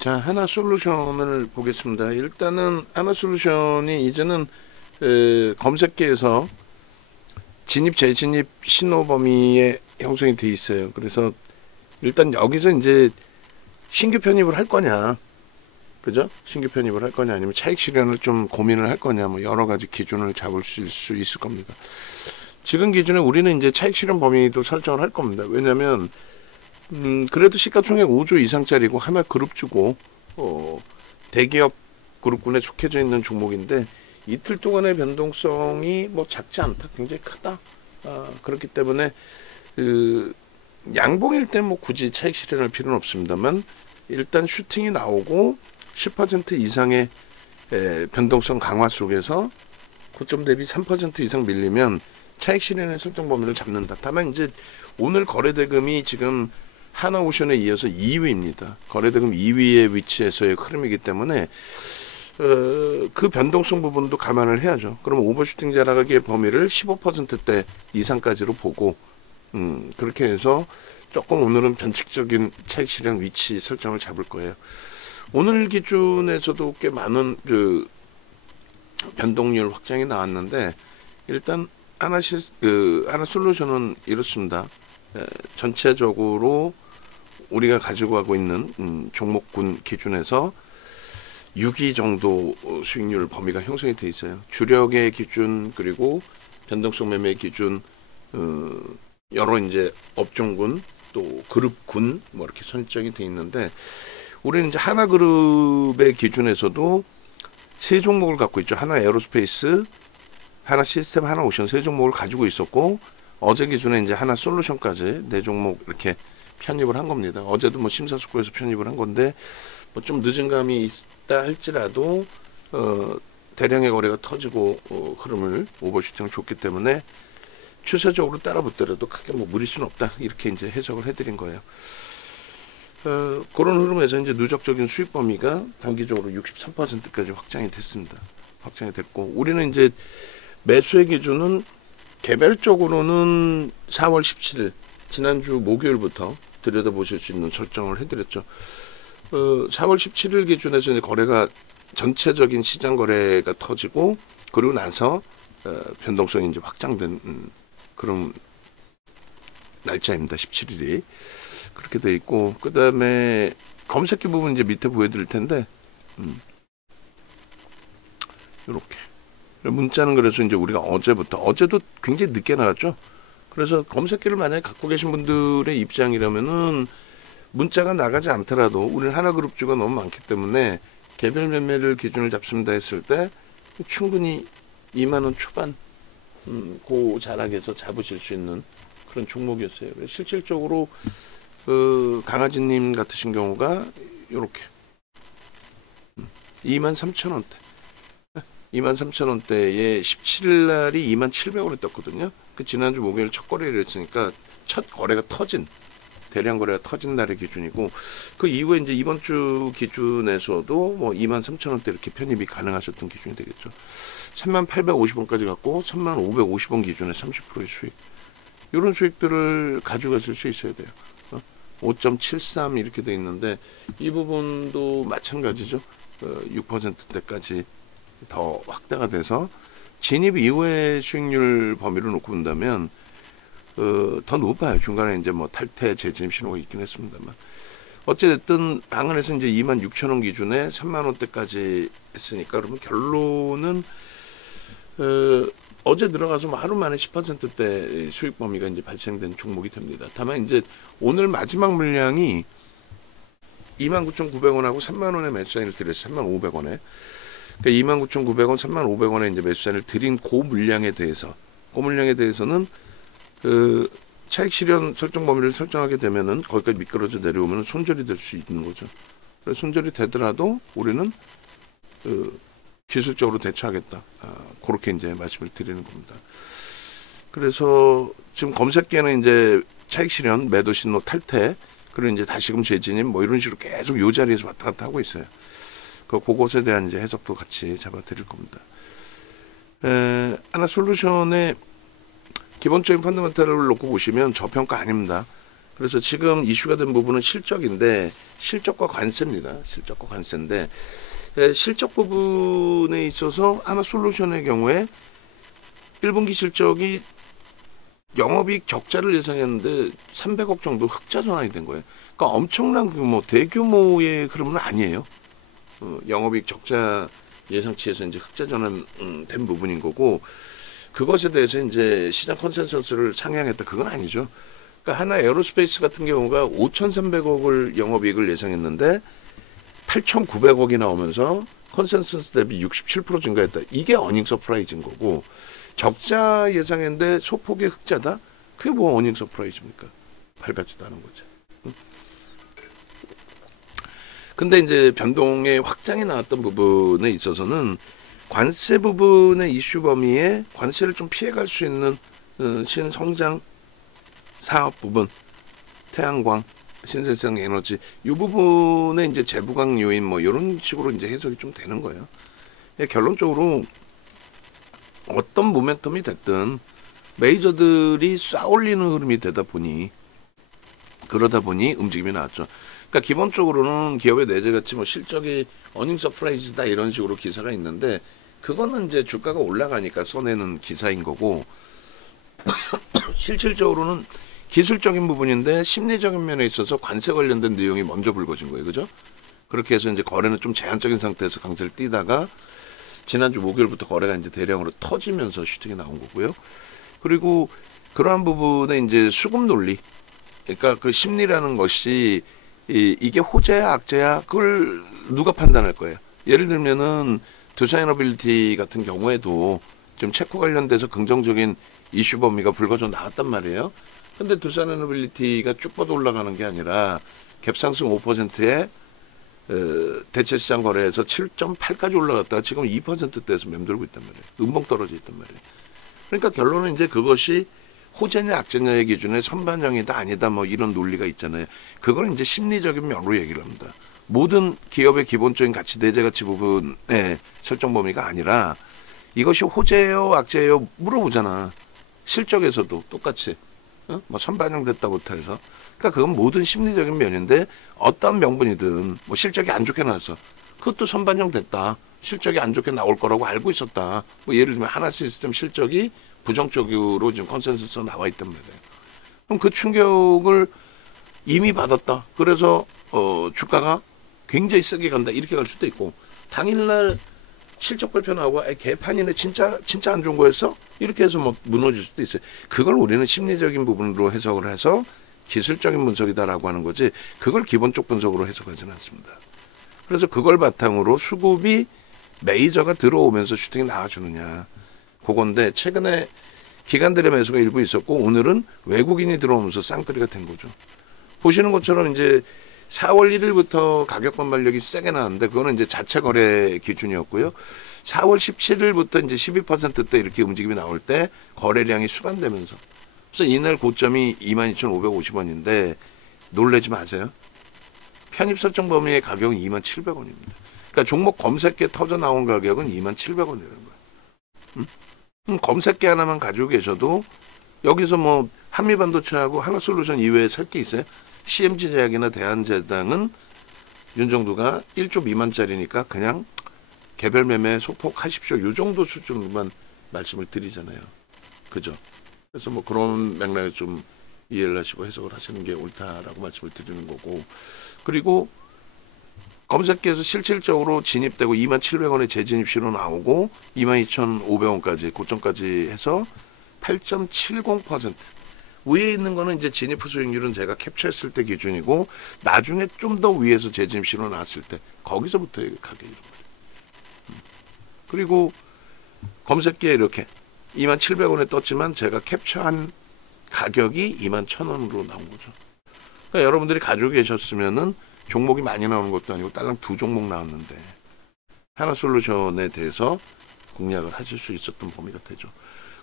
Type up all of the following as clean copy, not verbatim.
자, 하나솔루션을 보겠습니다. 일단은 하나솔루션이 이제는 검색기에서 진입, 재진입 신호 범위에 형성이 돼 있어요. 그래서 일단 여기서 이제 신규 편입을 할 거냐, 그죠? 신규 편입을 할 거냐, 아니면 차익 실현을 좀 고민을 할 거냐, 뭐 여러 가지 기준을 잡을 수 있을 겁니다. 지금 기준에 우리는 이제 차익 실현 범위도 설정을 할 겁니다. 왜냐면 그래도 시가총액 5조 이상짜리고 하나 그룹주고 대기업 그룹군에 속해져 있는 종목인데 이틀 동안의 변동성이 뭐 작지 않다, 굉장히 크다. 그렇기 때문에 양봉일 때 뭐 굳이 차익 실현할 필요는 없습니다만 일단 슈팅이 나오고 10% 이상의 변동성 강화 속에서 고점 대비 3% 이상 밀리면 차익 실현의 설정 범위를 잡는다. 다만 이제 오늘 거래대금이 지금 하나오션에 이어서 2위입니다. 거래대금 2위의 위치에서의 흐름이기 때문에 그 변동성 부분도 감안을 해야죠. 그럼 오버슈팅 자락의 범위를 15%대 이상까지로 보고 그렇게 해서 조금 오늘은 변칙적인 차익 실현 위치 설정을 잡을 거예요. 오늘 기준에서도 꽤 많은 변동률 확장이 나왔는데 일단 하나솔루션은 이렇습니다. 전체적으로 우리가 가지고 가고 있는 종목군 기준에서 6위 정도 수익률 범위가 형성이 돼 있어요. 주력의 기준 그리고 변동성 매매 기준 여러 이제 업종군 또 그룹군 뭐 이렇게 선정이 돼 있는데 우리는 이제 하나그룹의 기준에서도 세 종목을 갖고 있죠. 하나 에어로스페이스, 하나 시스템, 하나 오션 세 종목을 가지고 있었고 어제 기준에 이제 하나 솔루션까지 네 종목 이렇게 편입을 한 겁니다. 어제도 뭐 심사숙고해서 편입을 한 건데 뭐 좀 늦은 감이 있다 할지라도 대량의 거래가 터지고 흐름을 오버슈팅을 줬기 때문에 추세적으로 따라 붙더라도 크게 뭐 무리수는 없다 이렇게 이제 해석을 해드린 거예요. 그런 흐름에서 이제 누적적인 수익 범위가 단기적으로 63%까지 확장이 됐습니다. 확장이 됐고 우리는 이제 매수의 기준은 개별적으로는 4월 17일 지난주 목요일부터 들여다보실 수 있는 설정을 해드렸죠. 4월 17일 기준에서 이제 거래가 전체적인 시장 거래가 터지고 그리고 나서 변동성이 이제 확장된 그런 날짜입니다. 17일이 그렇게 돼 있고 그 다음에 검색기 부분 이제 밑에 보여드릴 텐데 이렇게 문자는 그래서 이제 우리가 어제도 굉장히 늦게 나왔죠. 그래서 검색기를 만약에 갖고 계신 분들의 입장이라면은 문자가 나가지 않더라도 우리는 하나그룹주가 너무 많기 때문에 개별 매매를 기준을 잡습니다 했을 때 충분히 2만원 초반 그 자락에서 잡으실 수 있는 그런 종목이었어요. 실질적으로 강아지님 같으신 경우가 이렇게 23,000원대 23,000원대에 17일 날이 27,700원에 떴거든요. 그 지난주 목요일 첫 거래를 했으니까 첫 거래가 터진 대량 거래가 터진 날의 기준이고 그 이후에 이제 이번 주 기준에서도 뭐 23,000원대 이렇게 편입이 가능하셨던 기준이 되겠죠. 3850원까지 갔고 3550원 기준에 30%의 수익 이런 수익들을 가져가실 수 있어야 돼요. 5.73 이렇게 돼 있는데 이 부분도 마찬가지죠. 6%대까지 더 확대가 돼서 진입 이후의 수익률 범위를 놓고 본다면 더 높아요. 중간에 이제 뭐 탈퇴 재진입 신호가 있긴 했습니다만 어찌됐든 방안에서 이제 26,000원 기준에 3만원대까지 했으니까 그러면 결론은 어제 들어가서 뭐 하루 만에 10%대 수익 범위가 이제 발생된 종목이 됩니다. 다만 이제 오늘 마지막 물량이 29,900원하고 3만원의 매수자를 드렸어요. 3,500원에. 그러니까 29,900원, 3,500원에 이제 매수자를 드린 그 물량에 대해서는 차익 실현 설정 범위를 설정하게 되면은 거기까지 미끄러져 내려오면 손절이 될 수 있는 거죠. 그래서 손절이 되더라도 우리는 기술적으로 대처하겠다. 그렇게 이제 말씀을 드리는 겁니다. 그래서 지금 검색기에는 이제 차익 실현, 매도 신호 탈퇴, 그리고 이제 다시금 재진입 뭐 이런 식으로 계속 이 자리에서 왔다 갔다 하고 있어요. 그것에 대한 이제 해석도 같이 잡아 드릴 겁니다. 하나솔루션의 기본적인 펀더멘탈을 놓고 보시면 저평가 아닙니다. 그래서 지금 이슈가 된 부분은 실적인데 실적과 관세입니다. 실적과 관세인데 실적 부분에 있어서 하나솔루션의 경우에 1분기 실적이 영업이익 적자를 예상했는데 300억 정도 흑자 전환이 된 거예요. 그러니까 엄청난 규모, 대규모의 흐름은 아니에요. 영업이익 적자 예상치에서 이제 흑자 전환 된 부분인 거고, 그것에 대해서 이제 시장 컨센서스를 상향했다, 그건 아니죠. 그러니까 하나 에어로스페이스 같은 경우가 5,300억을 영업이익을 예상했는데 8,900억이 나오면서 컨센서스 대비 67% 증가했다. 이게 어닝 서프라이즈인 거고, 적자 예상했는데 소폭의 흑자다? 그게 뭐 어닝 서프라이즈입니까? 밝았지도 않은 거죠. 근데 이제 변동의 확장이 나왔던 부분에 있어서는 관세 부분의 이슈 범위에 관세를 좀 피해갈 수 있는 신성장 사업 부분, 태양광, 신재생 에너지 이 부분에 이제 재부강 요인 뭐 이런 식으로 이제 해석이 좀 되는 거예요. 결론적으로 어떤 모멘텀이 됐든 메이저들이 쏴올리는 흐름이 되다 보니 그러다 보니 움직임이 나왔죠. 그러니까 기본적으로는 기업의 내재 가치 뭐 실적이 어닝 서프라이즈다 이런 식으로 기사가 있는데 그거는 이제 주가가 올라가니까 써내는 기사인 거고 실질적으로는 기술적인 부분인데 심리적인 면에 있어서 관세 관련된 내용이 먼저 불거진 거예요. 그죠? 그렇게 해서 이제 거래는 좀 제한적인 상태에서 강세를 띠다가 지난주 목요일부터 거래가 이제 대량으로 터지면서 슈팅이 나온 거고요. 그리고 그러한 부분에 이제 수급 논리, 그러니까 그 심리라는 것이 이게 호재야 악재야 그걸 누가 판단할 거예요. 예를 들면은 두산에너빌리티 같은 경우에도 좀 체코 관련돼서 긍정적인 이슈 범위가 불거져 나왔단 말이에요. 근데 두산에너빌리티가 쭉 뻗어 올라가는 게 아니라 갭상승 5%에 대체시장 거래에서 7.8까지 올라갔다가 지금 2%대에서 맴돌고 있단 말이에요. 음봉 떨어져 있단 말이에요. 그러니까 결론은 이제 그것이 호재냐 악재냐의 기준에 선반영이다 아니다 뭐 이런 논리가 있잖아요. 그걸 이제 심리적인 면으로 얘기를 합니다. 모든 기업의 기본적인 가치 내재 가치 부분의 설정 범위가 아니라 이것이 호재예요 악재예요 물어보잖아. 실적에서도 똑같이 뭐 선반영됐다부터 해서 그러니까 그건 모든 심리적인 면인데 어떤 명분이든 뭐 실적이 안 좋게 나와서 그것도 선반영됐다. 실적이 안 좋게 나올 거라고 알고 있었다. 뭐 예를 들면 하나 시스템 실적이 부정적으로 지금 컨센서스가 나와 있단 말이에요. 그럼 그 충격을 이미 받았다. 그래서 주가가 굉장히 세게 간다. 이렇게 갈 수도 있고 당일날 실적 발표 나오고 개판이네 진짜 안 좋은 거였어? 이렇게 해서 뭐 무너질 수도 있어요. 그걸 우리는 심리적인 부분으로 해석을 해서 기술적인 분석이다라고 하는 거지 그걸 기본적 분석으로 해석하지는 않습니다. 그래서 그걸 바탕으로 수급이 메이저가 들어오면서 슈팅이 나와주느냐 그건데 최근에 기관들의 매수가 일부 있었고 오늘은 외국인이 들어오면서 쌍끌이가 된 거죠. 보시는 것처럼 이제 4월 1일부터 가격 반발력이 세게 나왔는데 그거는 이제 자체 거래 기준이었고요. 4월 17일부터 이제 12%대 이렇게 움직임이 나올 때 거래량이 수반되면서 그래서 이날 고점이 22,550원인데 놀라지 마세요. 편입 설정 범위의 가격은 27,000원입니다. 그러니까 종목 검색계 터져 나온 가격은 27,000원이라는 거예요. 검색계 하나만 가지고 계셔도 여기서 뭐 한미반도체하고 하나솔루션 이외에 살 게 있어요. CMG제약이나 대한제당은 윤정도가 1조 미만짜리니까 그냥 개별 매매 소폭 하십시오. 이 정도 수준만 말씀을 드리잖아요. 그죠? 그래서 뭐 그런 맥락에 좀 이해를 하시고 해석을 하시는 게 옳다라고 말씀을 드리는 거고 그리고 검색계에서 실질적으로 진입되고 27,000원에 재진입 신호 나오고 22,500원까지 고점까지 해서 8.70% 위에 있는 거는 이제 진입 수익률은 제가 캡처했을 때 기준이고 나중에 좀 더 위에서 재진입 신호 나왔을 때 거기서부터의 가격이란 말이에요. 그리고 검색기에 이렇게 27,000원에 떴지만 제가 캡처한 가격이 21,000원으로 나온 거죠. 그러니까 여러분들이 가지고 계셨으면은 종목이 많이 나오는 것도 아니고 딸랑 2종목 나왔는데 하나솔루션에 대해서 공략을 하실 수 있었던 범위가 되죠.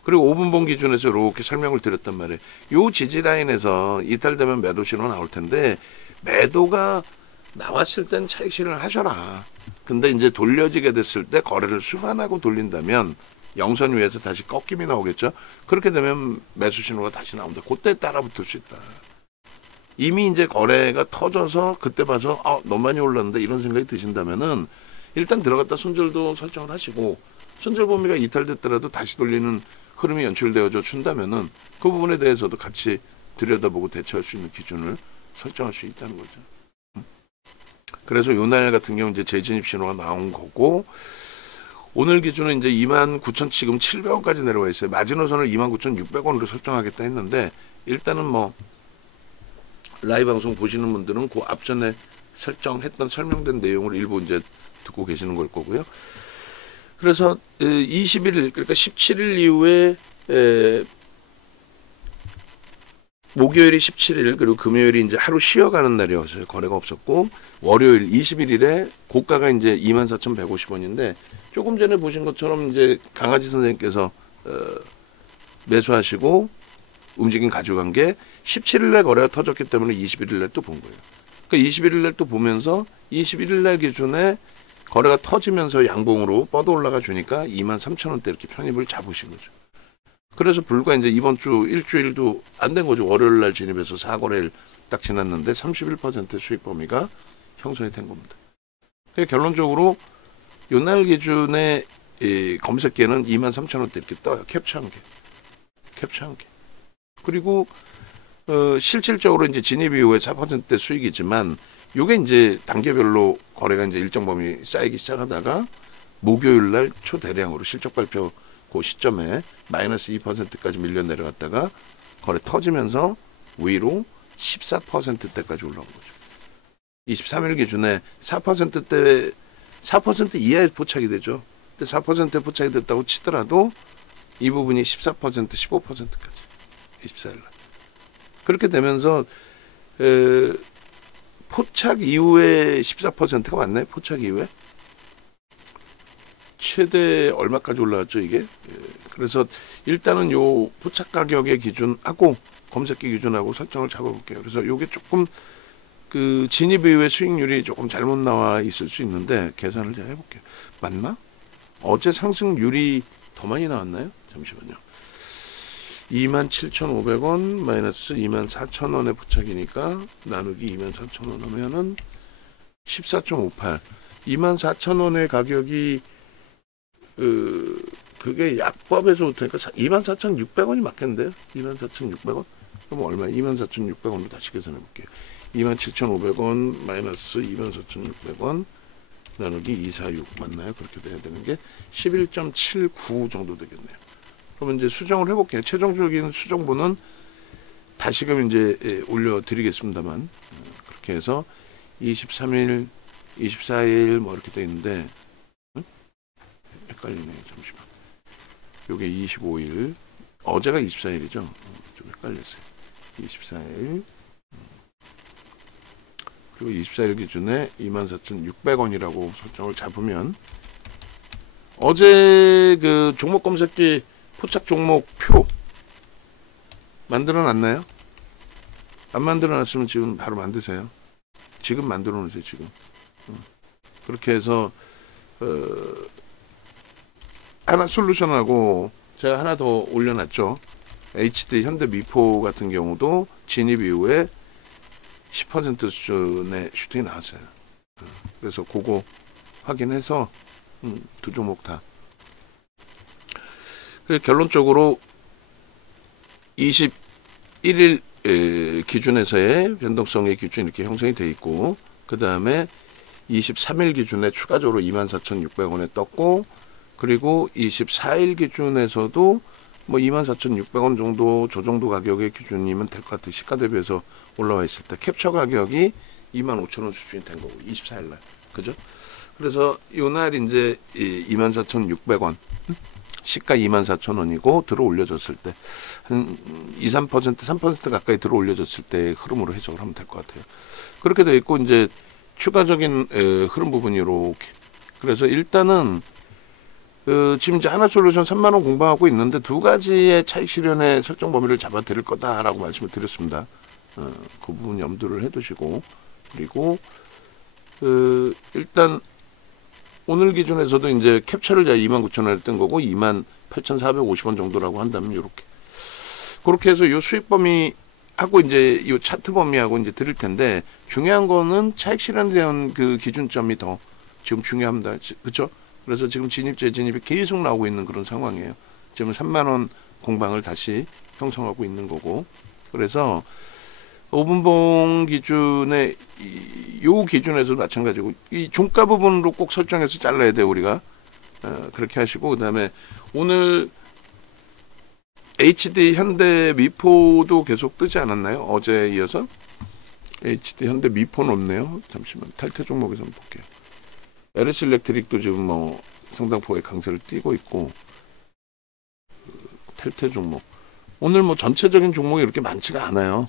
그리고 5분봉 기준에서 이렇게 설명을 드렸단 말이에요. 요 지지 라인에서 이탈되면 매도 신호 나올 텐데 매도가 나왔을 땐 차익 실현을 하셔라. 근데 이제 돌려지게 됐을 때 거래를 수반하고 돌린다면 영선 위에서 다시 꺾임이 나오겠죠. 그렇게 되면 매수 신호가 다시 나옵니다. 그때 따라 붙을 수 있다. 이미 이제 거래가 터져서 그때 봐서 너무 많이 올랐는데 이런 생각이 드신다면은 일단 들어갔다 손절도 설정을 하시고 손절 범위가 이탈됐더라도 다시 돌리는 흐름이 연출되어져 준다면은 그 부분에 대해서도 같이 들여다보고 대처할 수 있는 기준을 설정할 수 있다는 거죠. 그래서 요날 같은 경우 이제 재진입 신호가 나온 거고 오늘 기준은 이제 29,000 지금 700원까지 내려와 있어요. 마지노선을 29,600원으로 설정하겠다 했는데 일단은 뭐 라이브 방송 보시는 분들은 그 앞전에 설정했던 설명된 내용을 일부 이제 듣고 계시는 걸 거고요. 그래서 21일 그러니까 17일 이후에 목요일이 17일 그리고 금요일이 이제 하루 쉬어가는 날이었어요. 거래가 없었고 월요일 21일에 고가가 이제 24,150원인데 조금 전에 보신 것처럼 이제 강아지 선생님께서 매수하시고 움직임 가져간 게 17일날 거래가 터졌기 때문에 21일날 또 본 거예요. 그러니까 21일날 또 보면서 21일날 기준에 거래가 터지면서 양봉으로 뻗어 올라가 주니까 23,000원대 이렇게 편입을 잡으신 거죠. 그래서 불과 이제 이번 주 일주일도 안 된 거죠. 월요일 날 진입해서 4거래일 딱 지났는데 31% 수익 범위가 형성이 된 겁니다. 그러니까 결론적으로 요날 기준의 검색계는 23,000원대 이렇게 떠요. 캡처한 게. 그리고 실질적으로 이제 진입 이후에 4% 수익이지만 요게 이제 단계별로 거래가 이제 일정 범위 쌓이기 시작하다가 목요일 날 초대량으로 실적 발표 그 시점에 마이너스 2%까지 밀려 내려갔다가 거래 터지면서 위로 14%대까지 올라온 거죠. 23일 기준에 4%대 4% 이하에 포착이 되죠. 근데 4%에 포착이 됐다고 치더라도 이 부분이 14%, 15%까지 24일 날. 그렇게 되면서 포착 이후에 14%가 맞나요? 포착 이후에? 최대 얼마까지 올라왔죠 이게? 그래서 일단은 요 포착 가격의 기준하고 검색기 기준하고 설정을 잡아볼게요. 그래서 요게 조금 그 진입 이후에 수익률이 조금 잘못 나와 있을 수 있는데 계산을 잘 해볼게요. 맞나? 어제 상승률이 더 많이 나왔나요? 잠시만요. 27,500원 마이너스 24,000원의 포착이니까 나누기 24,000원 하면은 14.58. 24,000원의 가격이 그게 약법에서부터 그러니까 24,600원이 맞겠는데요? 24,600원? 그럼 얼마? 24,600원으로 다시 계산해 볼게요. 27,500원 마이너스 24,600원 나누기 246 맞나요? 그렇게 돼야 되는 게 11.79 정도 되겠네요. 그러면 이제 수정을 해볼게요. 최종적인 수정분은 다시금 이제 올려드리겠습니다만 그렇게 해서 23일, 24일 뭐 이렇게 돼 있는데 헷갈리네요. 잠시만. 요게 25일 어제가 24일이죠. 좀 헷갈렸어요. 24일 그리고 24일 기준에 24,600원이라고 설정을 잡으면 어제 그 종목 검색기 포착 종목 표 만들어 놨나요? 안 만들어 놨으면 지금 바로 만드세요. 지금 만들어 놓으세요. 지금. 그렇게 해서 하나 솔루션하고 제가 하나 더 올려놨죠. HD 현대미포 같은 경우도 진입 이후에 10% 수준의 슈팅이 나왔어요. 그래서 그거 확인해서 두 종목 다. 결론적으로 21일 기준에서의 변동성의 기준이 이렇게 형성이 되어 있고 그 다음에 23일 기준에 추가적으로 24,600원에 떴고 그리고 24일 기준에서도 뭐 24,600원 정도 저 정도 가격의 기준이면 될 것 같아요. 시가 대비해서 올라와 있을 때 캡처 가격이 25,000원 수준이 된 거고 24일 날 그죠? 그래서 요날 이제 24,600원 시가 24,000원이고 들어 올려졌을 때 한 2, 3%, 3% 가까이 들어 올려졌을 때 흐름으로 해석을 하면 될 것 같아요. 그렇게 돼 있고 이제 추가적인 흐름 부분이 이렇게. 그래서 일단은 지금 이제 하나솔루션 3만 원 공방하고 있는데 두 가지의 차익 실현의 설정 범위를 잡아 드릴 거다라고 말씀을 드렸습니다. 그 부분 염두를 해두시고 그리고 일단 오늘 기준에서도 이제 캡처를 제가 29,000원에 뜬 거고 28,450원 정도라고 한다면 이렇게 그렇게 해서 요 수익 범위 하고 이제 이 차트 범위하고 이제 드릴 텐데 중요한 거는 차익 실현에 대한 그 기준점이 더 지금 중요합니다. 그렇죠? 그래서 지금 진입 재진입이 계속 나오고 있는 그런 상황이에요. 지금 3만 원 공방을 다시 형성하고 있는 거고. 그래서 5분봉 기준에 요 기준에서 마찬가지고 이 종가 부분으로 꼭 설정해서 잘라야 돼요, 우리가. 그렇게 하시고 그다음에 오늘 HD 현대 미포도 계속 뜨지 않았나요? 어제에 이어서 HD 현대 미포는 없네요. 잠시만 탈퇴 종목에서 한번 볼게요. LS 일렉트릭도 지금 뭐 상당폭의 강세를 띠고 있고 탈퇴 종목 오늘 뭐 전체적인 종목이 이렇게 많지가 않아요.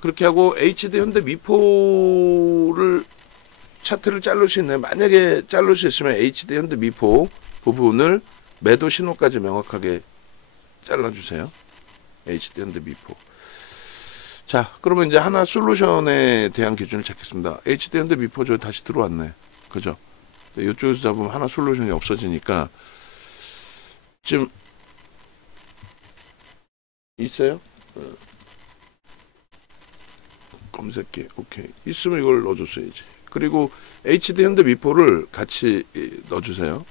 그렇게 하고 HD 현대 미포를 차트를 자를 수 있나요? 만약에 자를 수 있으면 HD 현대 미포 부분을 매도 신호까지 명확하게 잘라주세요. HD 현대 미포. 자, 그러면 이제 하나 솔루션에 대한 기준을 찾겠습니다. HD 현대 미포 저 다시 들어왔네. 그죠? 이쪽에서 잡으면 하나 솔루션이 없어지니까 지금 있어요? 검색기. 오케이. 있으면 이걸 넣어줬어야지. 그리고 HD 현대 미포를 같이 넣어주세요.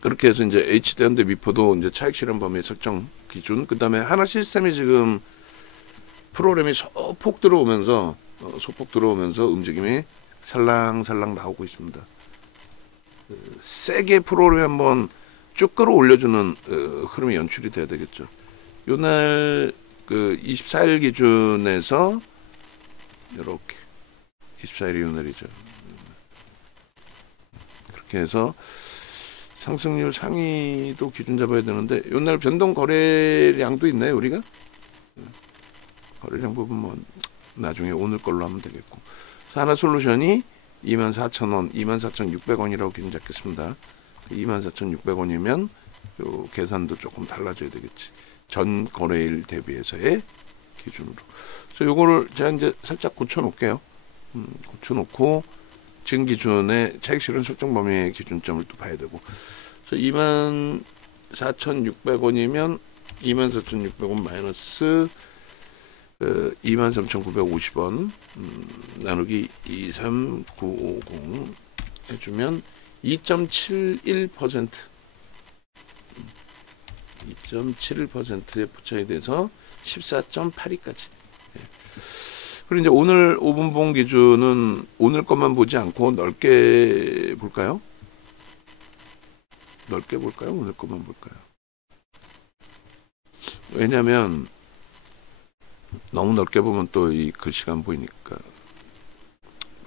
그렇게 해서 이제 HD 현대 미포도 이제 차익 실현 범위 설정 기준, 그 다음에 하나 시스템이 지금 프로그램이 소폭 들어오면서 움직임이 살랑살랑 나오고 있습니다. 세게 프로그램 한번 쭉 끌어올려주는 흐름이 연출이 돼야 되겠죠. 요날 그 24일 기준에서 이렇게 24일이 요날이죠. 그렇게 해서 상승률 상위도 기준 잡아야 되는데 요날 변동 거래량도 있나요 우리가? 거래량 부분 뭐 나중에 오늘 걸로 하면 되겠고. 하나 솔루션이 24,000원, 24,600원이라고 기준 잡겠습니다. 24,600원이면 요 계산도 조금 달라져야 되겠지. 전 거래일 대비해서의 기준으로. 그래서 요거를 제가 이제 살짝 고쳐 놓을게요. 고쳐 놓고 지금 기준의 차익 실현 설정 범위의 기준점을 또 봐야 되고. 그래서 24,600원이면 24,600원 마이너스 23,950원 나누기 23950 해주면 2.71% 2.71%에 포착이 돼서 14.82까지. 그리고 이제 오늘 5분봉 기준은 오늘 것만 보지 않고 넓게 볼까요? 넓게 볼까요? 오늘 것만 볼까요? 왜냐하면 너무 넓게 보면 또 이 글씨가 안 보이니까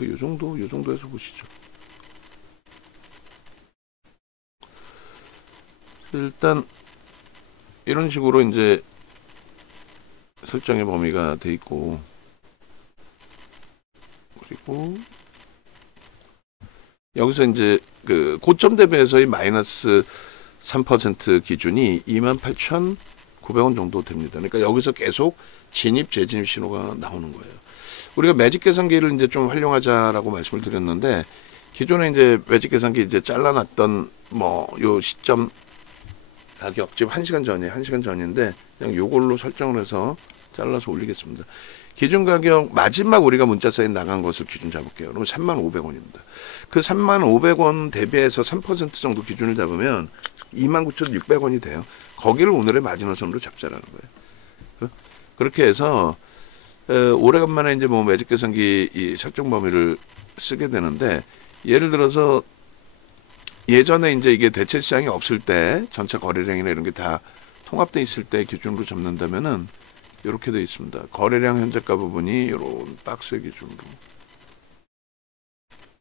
요 정도에서 보시죠. 일단 이런 식으로 이제 설정의 범위가 돼 있고, 그리고 여기서 이제 그 고점 대비해서의 마이너스 3% 기준이 28,900원 정도 됩니다. 그러니까 여기서 계속 진입 재진입 신호가 나오는 거예요. 우리가 매직 계산기를 이제 좀 활용하자라고 말씀을 드렸는데, 기존에 이제 매직 계산기 이제 잘라놨던 뭐 요 시점 가격 지금 1시간 전인데 그냥 요걸로 설정을 해서 잘라서 올리겠습니다. 기준 가격 마지막 우리가 문자 사인 나간 것을 기준 잡을게요. 그러면 35,500원입니다. 그 35,500원 대비해서 3% 정도 기준을 잡으면 29,600원이 돼요. 거기를 오늘의 마지노선으로 잡자라는 거예요. 그렇게 해서 오래간만에 이제 뭐 매직 계산기 이 설정 범위를 쓰게 되는데, 예를 들어서 예전에 이제 이게 대체 시장이 없을 때 전체 거래량이나 이런 게 다 통합돼 있을 때 기준으로 잡는다면은 이렇게 돼 있습니다. 거래량 현재가 부분이 이런 박스의 기준으로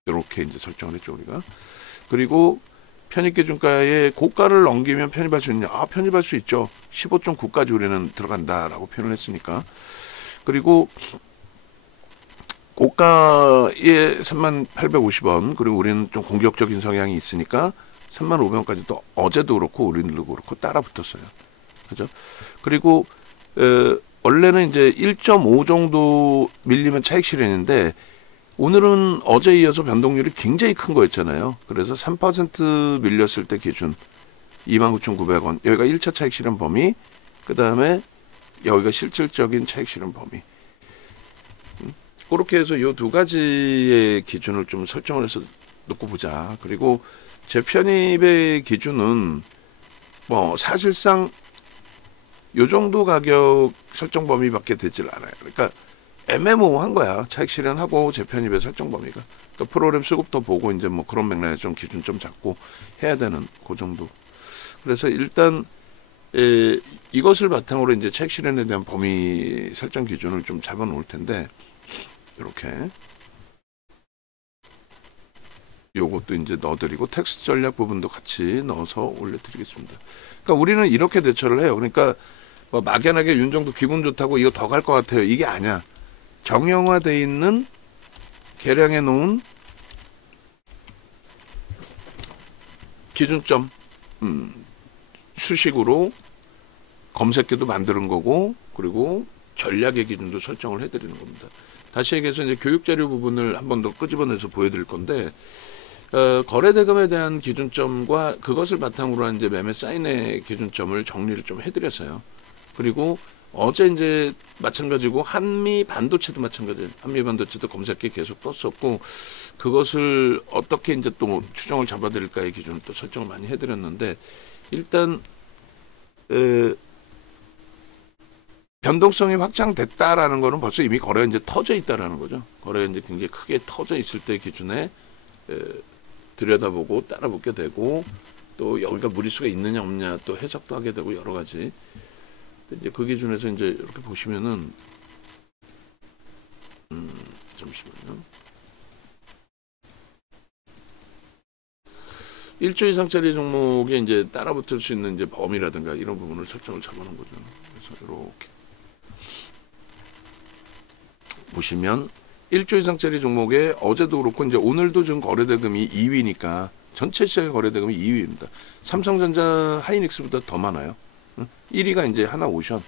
이렇게 이제 설정을 했죠 우리가. 그리고 편입 기준가의 고가를 넘기면 편입할 수 있냐? 편입할 수 있죠. 15.9까지 우리는 들어간다라고 표현을 했으니까. 그리고 고가에 38,850원, 그리고 우리는 좀 공격적인 성향이 있으니까 35,000원까지 또 어제도 그렇고 오늘도 그렇고 따라 붙었어요. 그죠? 그리고 원래는 이제 1.5 정도 밀리면 차익 실현인데 오늘은 어제 이어서 변동률이 굉장히 큰 거였잖아요. 그래서 3% 밀렸을 때 기준 29,900원. 여기가 1차 차익 실현 범위. 그 다음에 여기가 실질적인 차익 실현 범위. 그렇게 해서 이 두 가지의 기준을 좀 설정을 해서 놓고 보자. 그리고 재편입의 기준은 뭐 사실상 요 정도 가격 설정 범위밖에 되질 않아요. 그러니까 애매모호한 거야. 차익 실현하고 재편입의 설정 범위가. 그러니까 프로그램 수급도 보고 이제 뭐 그런 맥락에 좀 기준 좀 잡고 해야 되는 그 정도. 그래서 일단 이것을 바탕으로 이제 차익 실현에 대한 범위 설정 기준을 좀 잡아 놓을 텐데, 이렇게 요것도 이제 넣어드리고 텍스트 전략 부분도 같이 넣어서 올려드리겠습니다. 그러니까 우리는 이렇게 대처를 해요. 그러니까 뭐 막연하게 윤정도 기분 좋다고 이거 더 갈 것 같아요, 이게 아니야. 정형화되어 있는 계량해 놓은 기준점 수식으로 검색기도 만드는 거고, 그리고 전략의 기준도 설정을 해드리는 겁니다. 다시 얘기해서 이제 교육자료 부분을 한 번 더 끄집어내서 보여드릴 건데, 거래대금에 대한 기준점과 그것을 바탕으로 한 이제 매매 사인의 기준점을 정리를 좀 해드렸어요. 그리고 어제 이제 마찬가지고 한미 반도체도 마찬가지예요. 한미 반도체도 검색기 계속 떴었고, 그것을 어떻게 이제 또 추정을 잡아드릴까의 기준을 또 설정을 많이 해드렸는데, 일단 변동성이 확장됐다라는 거는 벌써 이미 거래가 이제 터져 있다라는 거죠. 거래가 이제 굉장히 크게 터져 있을 때 기준에 들여다보고 따라붙게 되고, 또 여기가 무리수가 있느냐 없느냐 또 해석도 하게 되고 여러 가지. 이제 그 기준에서 이제 이렇게 보시면은 잠시만요. 1조 이상짜리 종목에 이제 따라붙을 수 있는 이제 범위라든가 이런 부분을 설정을 잡아놓은 거죠. 그래서 이렇게 보시면 1조 이상짜리 종목에 어제도 그렇고 이제 오늘도 지금 거래대금이 2위니까 전체 시장의 거래대금이 2위입니다. 삼성전자 하이닉스보다 더 많아요. 1위가 이제 하나오션.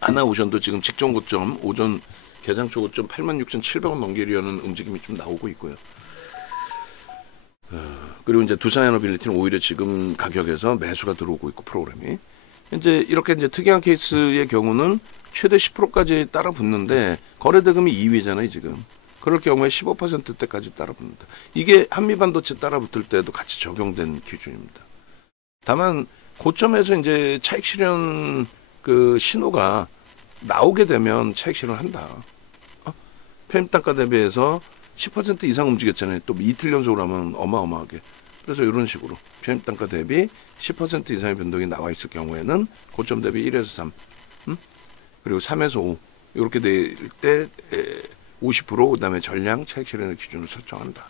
하나오션도 지금 직전 고점 오전 개장 초 고점 86,700원 넘기려는 움직임이 좀 나오고 있고요. 그리고 이제 두산에너빌리티는 오히려 지금 가격에서 매수가 들어오고 있고, 프로그램이 이제 이렇게 이제 특이한 케이스의 경우는 최대 10%까지 따라 붙는데 거래대금이 2위잖아요 지금. 그럴 경우에 15%대까지 따라 붙는다. 이게 한미반도체 따라 붙을 때도 같이 적용된 기준입니다. 다만 고점에서 이제 차익 실현 그 신호가 나오게 되면 차익 실현한다. 편입 단가 대비해서 10% 이상 움직였잖아요. 또 이틀 연속으로 하면 어마어마하게. 그래서 이런 식으로 편입 단가 대비 10% 이상의 변동이 나와 있을 경우에는 고점 대비 1에서 3, 그리고 3에서 5 이렇게 될 때 50% 그다음에 전량 차익 실현의 기준을 설정한다.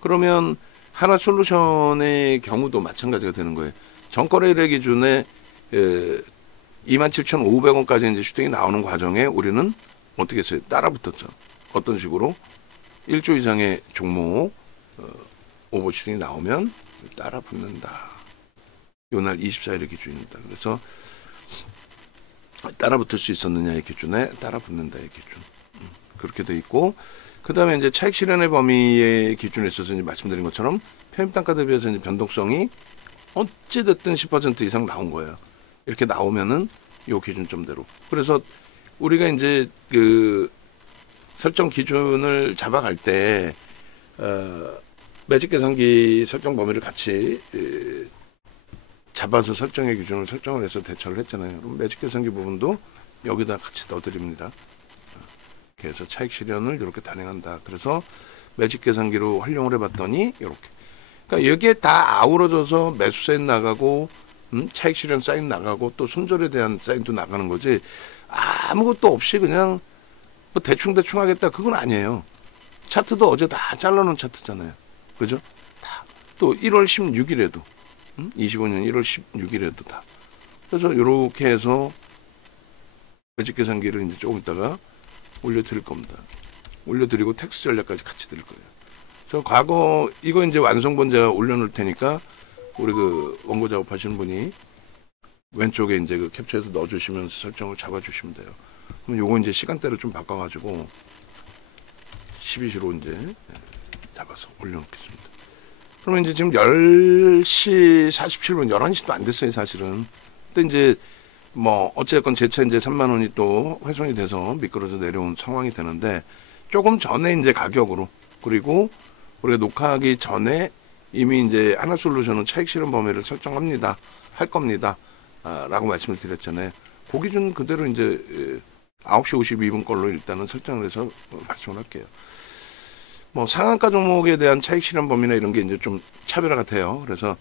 그러면 하나솔루션의 경우도 마찬가지가 되는 거예요. 전거래일의 기준에 27,500원까지 이제 슈팅이 나오는 과정에 우리는 어떻게 했어요? 따라 붙었죠. 어떤 식으로? 1조 이상의 종목 오버슈팅이 나오면 따라 붙는다. 요날 24일의 기준입니다. 그래서 따라 붙을 수 있었느냐의 기준에 따라 붙는다의 기준. 그렇게 돼 있고, 그 다음에 이제 차익 실현의 범위의 기준에 있어서 이제 말씀드린 것처럼 편입 단가 대비해서 이제 변동성이 어찌됐든 10% 이상 나온 거예요. 이렇게 나오면은 요 기준점대로. 그래서 우리가 이제 그 설정 기준을 잡아갈 때 매직 계산기 설정 범위를 같이 잡아서 설정의 기준을 설정을 해서 대처를 했잖아요. 그럼 매직 계산기 부분도 여기다 같이 넣어드립니다. 그래서 차익 실현을 이렇게 단행한다. 그래서 매직 계산기로 활용을 해봤더니 이렇게. 그러니까 여기에 다 아우러져서 매수 사인 나가고, 차익 실현 사인 나가고, 또 손절에 대한 사인도 나가는 거지. 아무것도 없이 그냥 뭐 대충 하겠다, 그건 아니에요. 차트도 어제 다 잘라놓은 차트잖아요. 그죠? 다. 또 1월 16일에도 25년 1월 16일에도 다. 그래서 이렇게 해서 매직 계산기를 이제 조금 있다가 올려드릴 겁니다. 올려드리고 텍스트 전략까지 같이 드릴 거예요. 저 과거 이거 이제 완성본 제가 올려놓을 테니까 우리 그 원고 작업하시는 분이 왼쪽에 이제 그 캡처해서 넣어주시면서 설정을 잡아주시면 돼요. 그럼 요거 이제 시간대를 좀 바꿔가지고 12시로 이제 잡아서 올려놓겠습니다. 그러면 이제 지금 10시 47분, 11시도 안 됐어요, 사실은. 근데 이제 뭐 어쨌건 재차 이제 3만 원이 또 훼손이 돼서 미끄러져 내려온 상황이 되는데, 조금 전에 이제 가격으로, 그리고 우리가 녹화하기 전에 이미 이제 하나솔루션은 차익 실현 범위를 설정합니다. 할 겁니다. 라고 말씀을 드렸잖아요. 그 기준 그대로 이제 9시 52분 걸로 일단은 설정을 해서 발송을 할게요. 뭐 상한가 종목에 대한 차익 실현 범위나 이런 게 이제 좀 차별화가 돼요. 그래서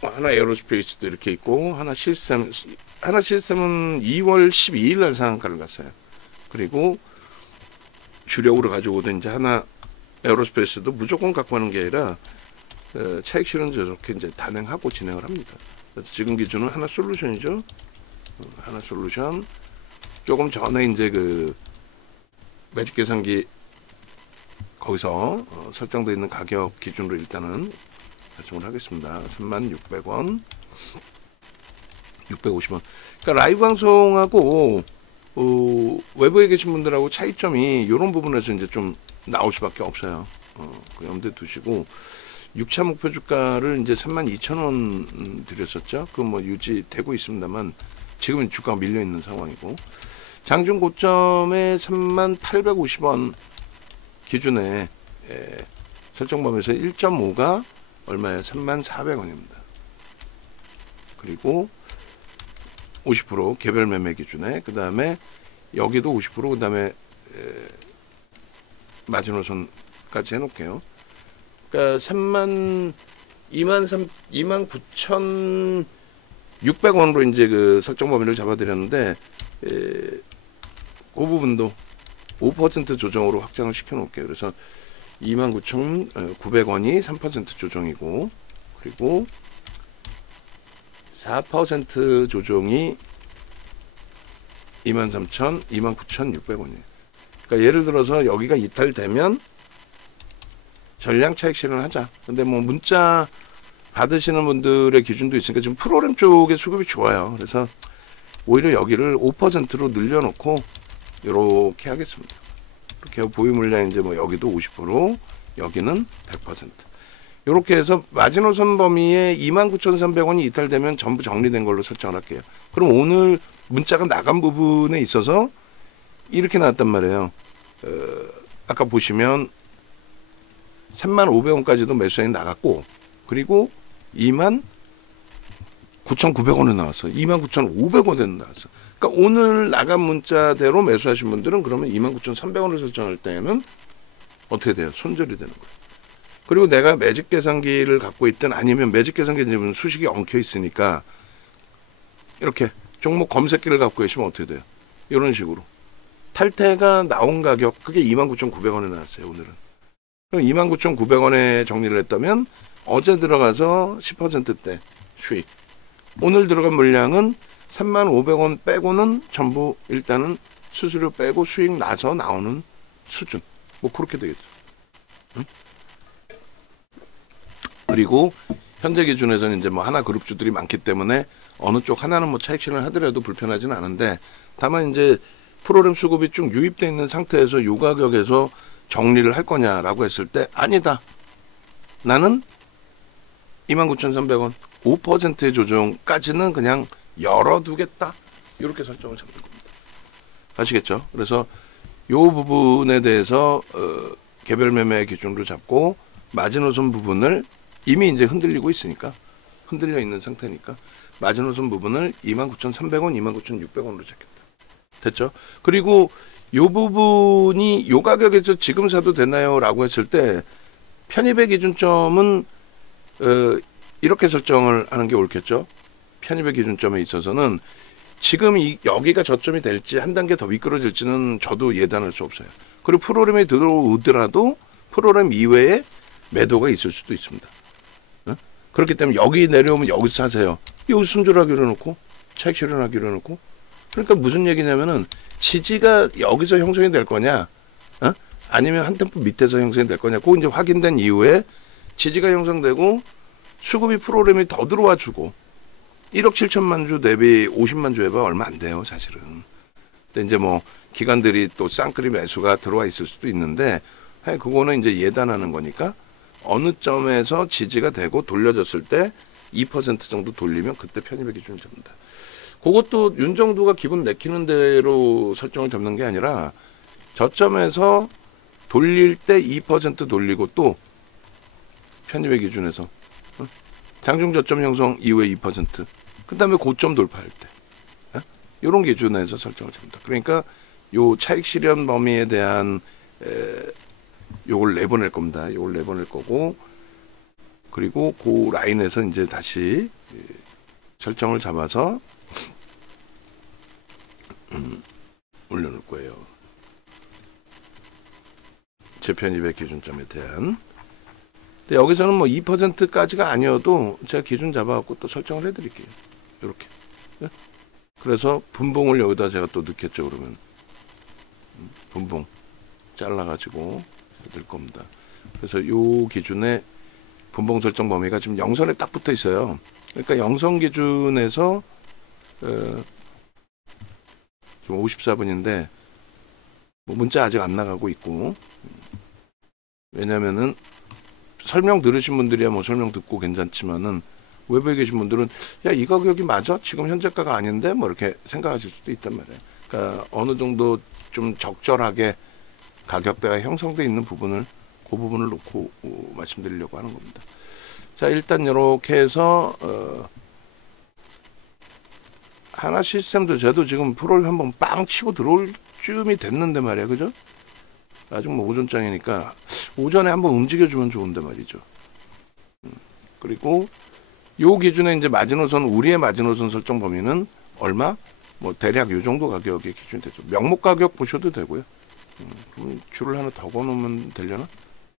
하나 에어로스페이스도 이렇게 있고, 하나 시스템은 2월 12일 날 상한가를 갔어요. 그리고 주력으로 가져오던 이제 하나 에어로스페이스도 무조건 갖고 가는 게 아니라 차익 실현 저렇게 이제 단행하고 진행을 합니다. 그래서 지금 기준은 하나 솔루션이죠. 하나 솔루션. 조금 전에 이제 그 매직 계산기 거기서 설정되어 있는 가격 기준으로 일단은 결정을 하겠습니다. 36,600원, 650원. 그러니까 라이브 방송하고 외부에 계신 분들하고 차이점이 이런 부분에서 이제 좀 나올 수밖에 없어요. 그 염두에 두시고, 6차 목표 주가를 이제 32,000원 드렸었죠. 그 뭐 유지되고 있습니다만 지금은 주가가 밀려 있는 상황이고, 장중 고점에 3850원 기준에 설정 범위에서 1.5가 얼마예요? 34,000원입니다. 그리고 50% 개별 매매 기준에, 그 다음에 여기도 50%, 그 다음에 마지노선까지 해놓을게요. 그러니까 29,600원으로 이제 그 설정 범위를 잡아드렸는데, 그 부분도 5% 조정으로 확장을 시켜놓을게요. 그래서 29,900원이 3% 조정이고, 그리고 4% 조정이 29,600원이에요. 그러니까 예를 들어서 여기가 이탈되면 전량 차익 실현을 하자. 근데 뭐 문자 받으시는 분들의 기준도 있으니까 지금 프로그램 쪽의 수급이 좋아요. 그래서 오히려 여기를 5%로 늘려놓고 이렇게 하겠습니다. 이렇게 보유 물량 이제 뭐 여기도 50%, 여기는 100%. 이렇게 해서 마지노선 범위에 29,300원이 이탈되면 전부 정리된 걸로 설정을 할게요. 그럼 오늘 문자가 나간 부분에 있어서 이렇게 나왔단 말이에요. 아까 보시면 35,500원까지도 매수액이 나갔고, 그리고 29,900원에 나왔어. 29,500원에 나왔어. 그러니까 오늘 나간 문자대로 매수하신 분들은 그러면 29,300원을 설정할 때에는 어떻게 돼요? 손절이 되는 거예요. 그리고 내가 매직 계산기를 갖고 있든 아니면 매직 계산기는 수식이 엉켜 있으니까 이렇게 종목 검색기를 갖고 계시면 어떻게 돼요? 이런 식으로 탈퇴가 나온 가격, 그게 29,900원에 나왔어요. 오늘은. 그럼 29,900원에 정리를 했다면 어제 들어가서 10%대 수익, 오늘 들어간 물량은 35,500원 빼고는 전부 일단은 수수료 빼고 수익 나서 나오는 수준, 뭐 그렇게 되겠죠. 응? 그리고 현재 기준에서는 이제 뭐 하나 그룹주들이 많기 때문에 어느 쪽 하나는 뭐 차익 실현을 하더라도 불편하지는 않은데, 다만 이제 프로그램 수급이 쭉 유입되어 있는 상태에서 요 가격에서 정리를 할 거냐라고 했을 때 아니다. 나는 29,300원 5%의 조정까지는 그냥 열어두겠다. 이렇게 설정을 잡는 겁니다. 아시겠죠? 그래서 요 부분에 대해서 개별 매매 기준으로 잡고, 마지노선 부분을 이미 이제 흔들리고 있으니까, 흔들려 있는 상태니까 마지노선 부분을 29,300원, 29,600원으로 잡겠다. 됐죠? 그리고 요 부분이 요 가격에서 지금 사도 되나요? 라고 했을 때 편입의 기준점은 이렇게 설정을 하는 게 옳겠죠? 편입의 기준점에 있어서는 지금 여기가 저점이 될지 한 단계 더 미끄러질지는 저도 예단할 수 없어요. 그리고 프로그램에 들어오더라도 프로그램 이외에 매도가 있을 수도 있습니다. 그렇기 때문에 여기 내려오면 여기서 사세요. 여기서 손절하기로 해놓고 차익 실현하기로 해놓고, 그러니까 무슨 얘기냐면은 지지가 여기서 형성이 될 거냐, 아니면 한 템포 밑에서 형성이 될 거냐, 그거 이제 확인된 이후에 지지가 형성되고 수급이 프로그램이 더 들어와 주고 1억 7천만 주 대비 50만 주 해봐 얼마 안 돼요, 사실은. 근데 이제 뭐 기관들이 또 쌍끌이 매수가 들어와 있을 수도 있는데, 하여 그거는 이제 예단하는 거니까 어느 점에서 지지가 되고 돌려졌을 때 2% 정도 돌리면 그때 편입의 기준을 잡는다. 그것도 윤정도가 기분 내키는 대로 설정을 잡는 게 아니라 저점에서 돌릴 때 2% 돌리고 또 편입의 기준에서 장중 저점 형성 이후에 2%, 그 다음에 고점 돌파할 때 이런 기준에서 설정을 잡는다. 그러니까 요 차익 실현 범위에 대한 요걸 내보낼 겁니다. 요걸 내보낼 거고, 그리고 그 라인에서 이제 다시 설정을 잡아서 올려놓을 거예요. 재편입의 기준점에 대한. 근데 여기서는 뭐 2%까지가 아니어도 제가 기준 잡아갖고 또 설정을 해드릴게요. 이렇게. 그래서 분봉을 여기다 제가 또 넣겠죠. 그러면 분봉 잘라가지고 넣을 겁니다. 그래서 요 기준에 분봉 설정 범위가 지금 영선에 딱 붙어 있어요. 그러니까 영선 기준에서 지금 54분인데 뭐 문자 아직 안 나가고 있고, 왜냐면은 설명 들으신 분들이야 뭐 설명 듣고 괜찮지만은 외부에 계신 분들은 야, 이 가격이 맞아? 지금 현재가가 아닌데? 뭐 이렇게 생각하실 수도 있단 말이에요. 그러니까 어느 정도 좀 적절하게 가격대가 형성되어 있는 부분을, 그 부분을 놓고 말씀드리려고 하는 겁니다. 자, 일단 이렇게 해서 하나 시스템도 저도 지금 프로를 한번 빵 치고 들어올 쯤이 됐는데 말이야, 그죠? 아직 뭐 오전장이니까 오전에 한번 움직여주면 좋은데 말이죠. 그리고 요 기준에 이제 마지노선, 우리의 마지노선 설정 범위는 얼마? 뭐 대략 요 정도 가격의 기준이 되죠. 명목 가격 보셔도 되고요. 그럼 줄을 하나 더 거놓으면 되려나?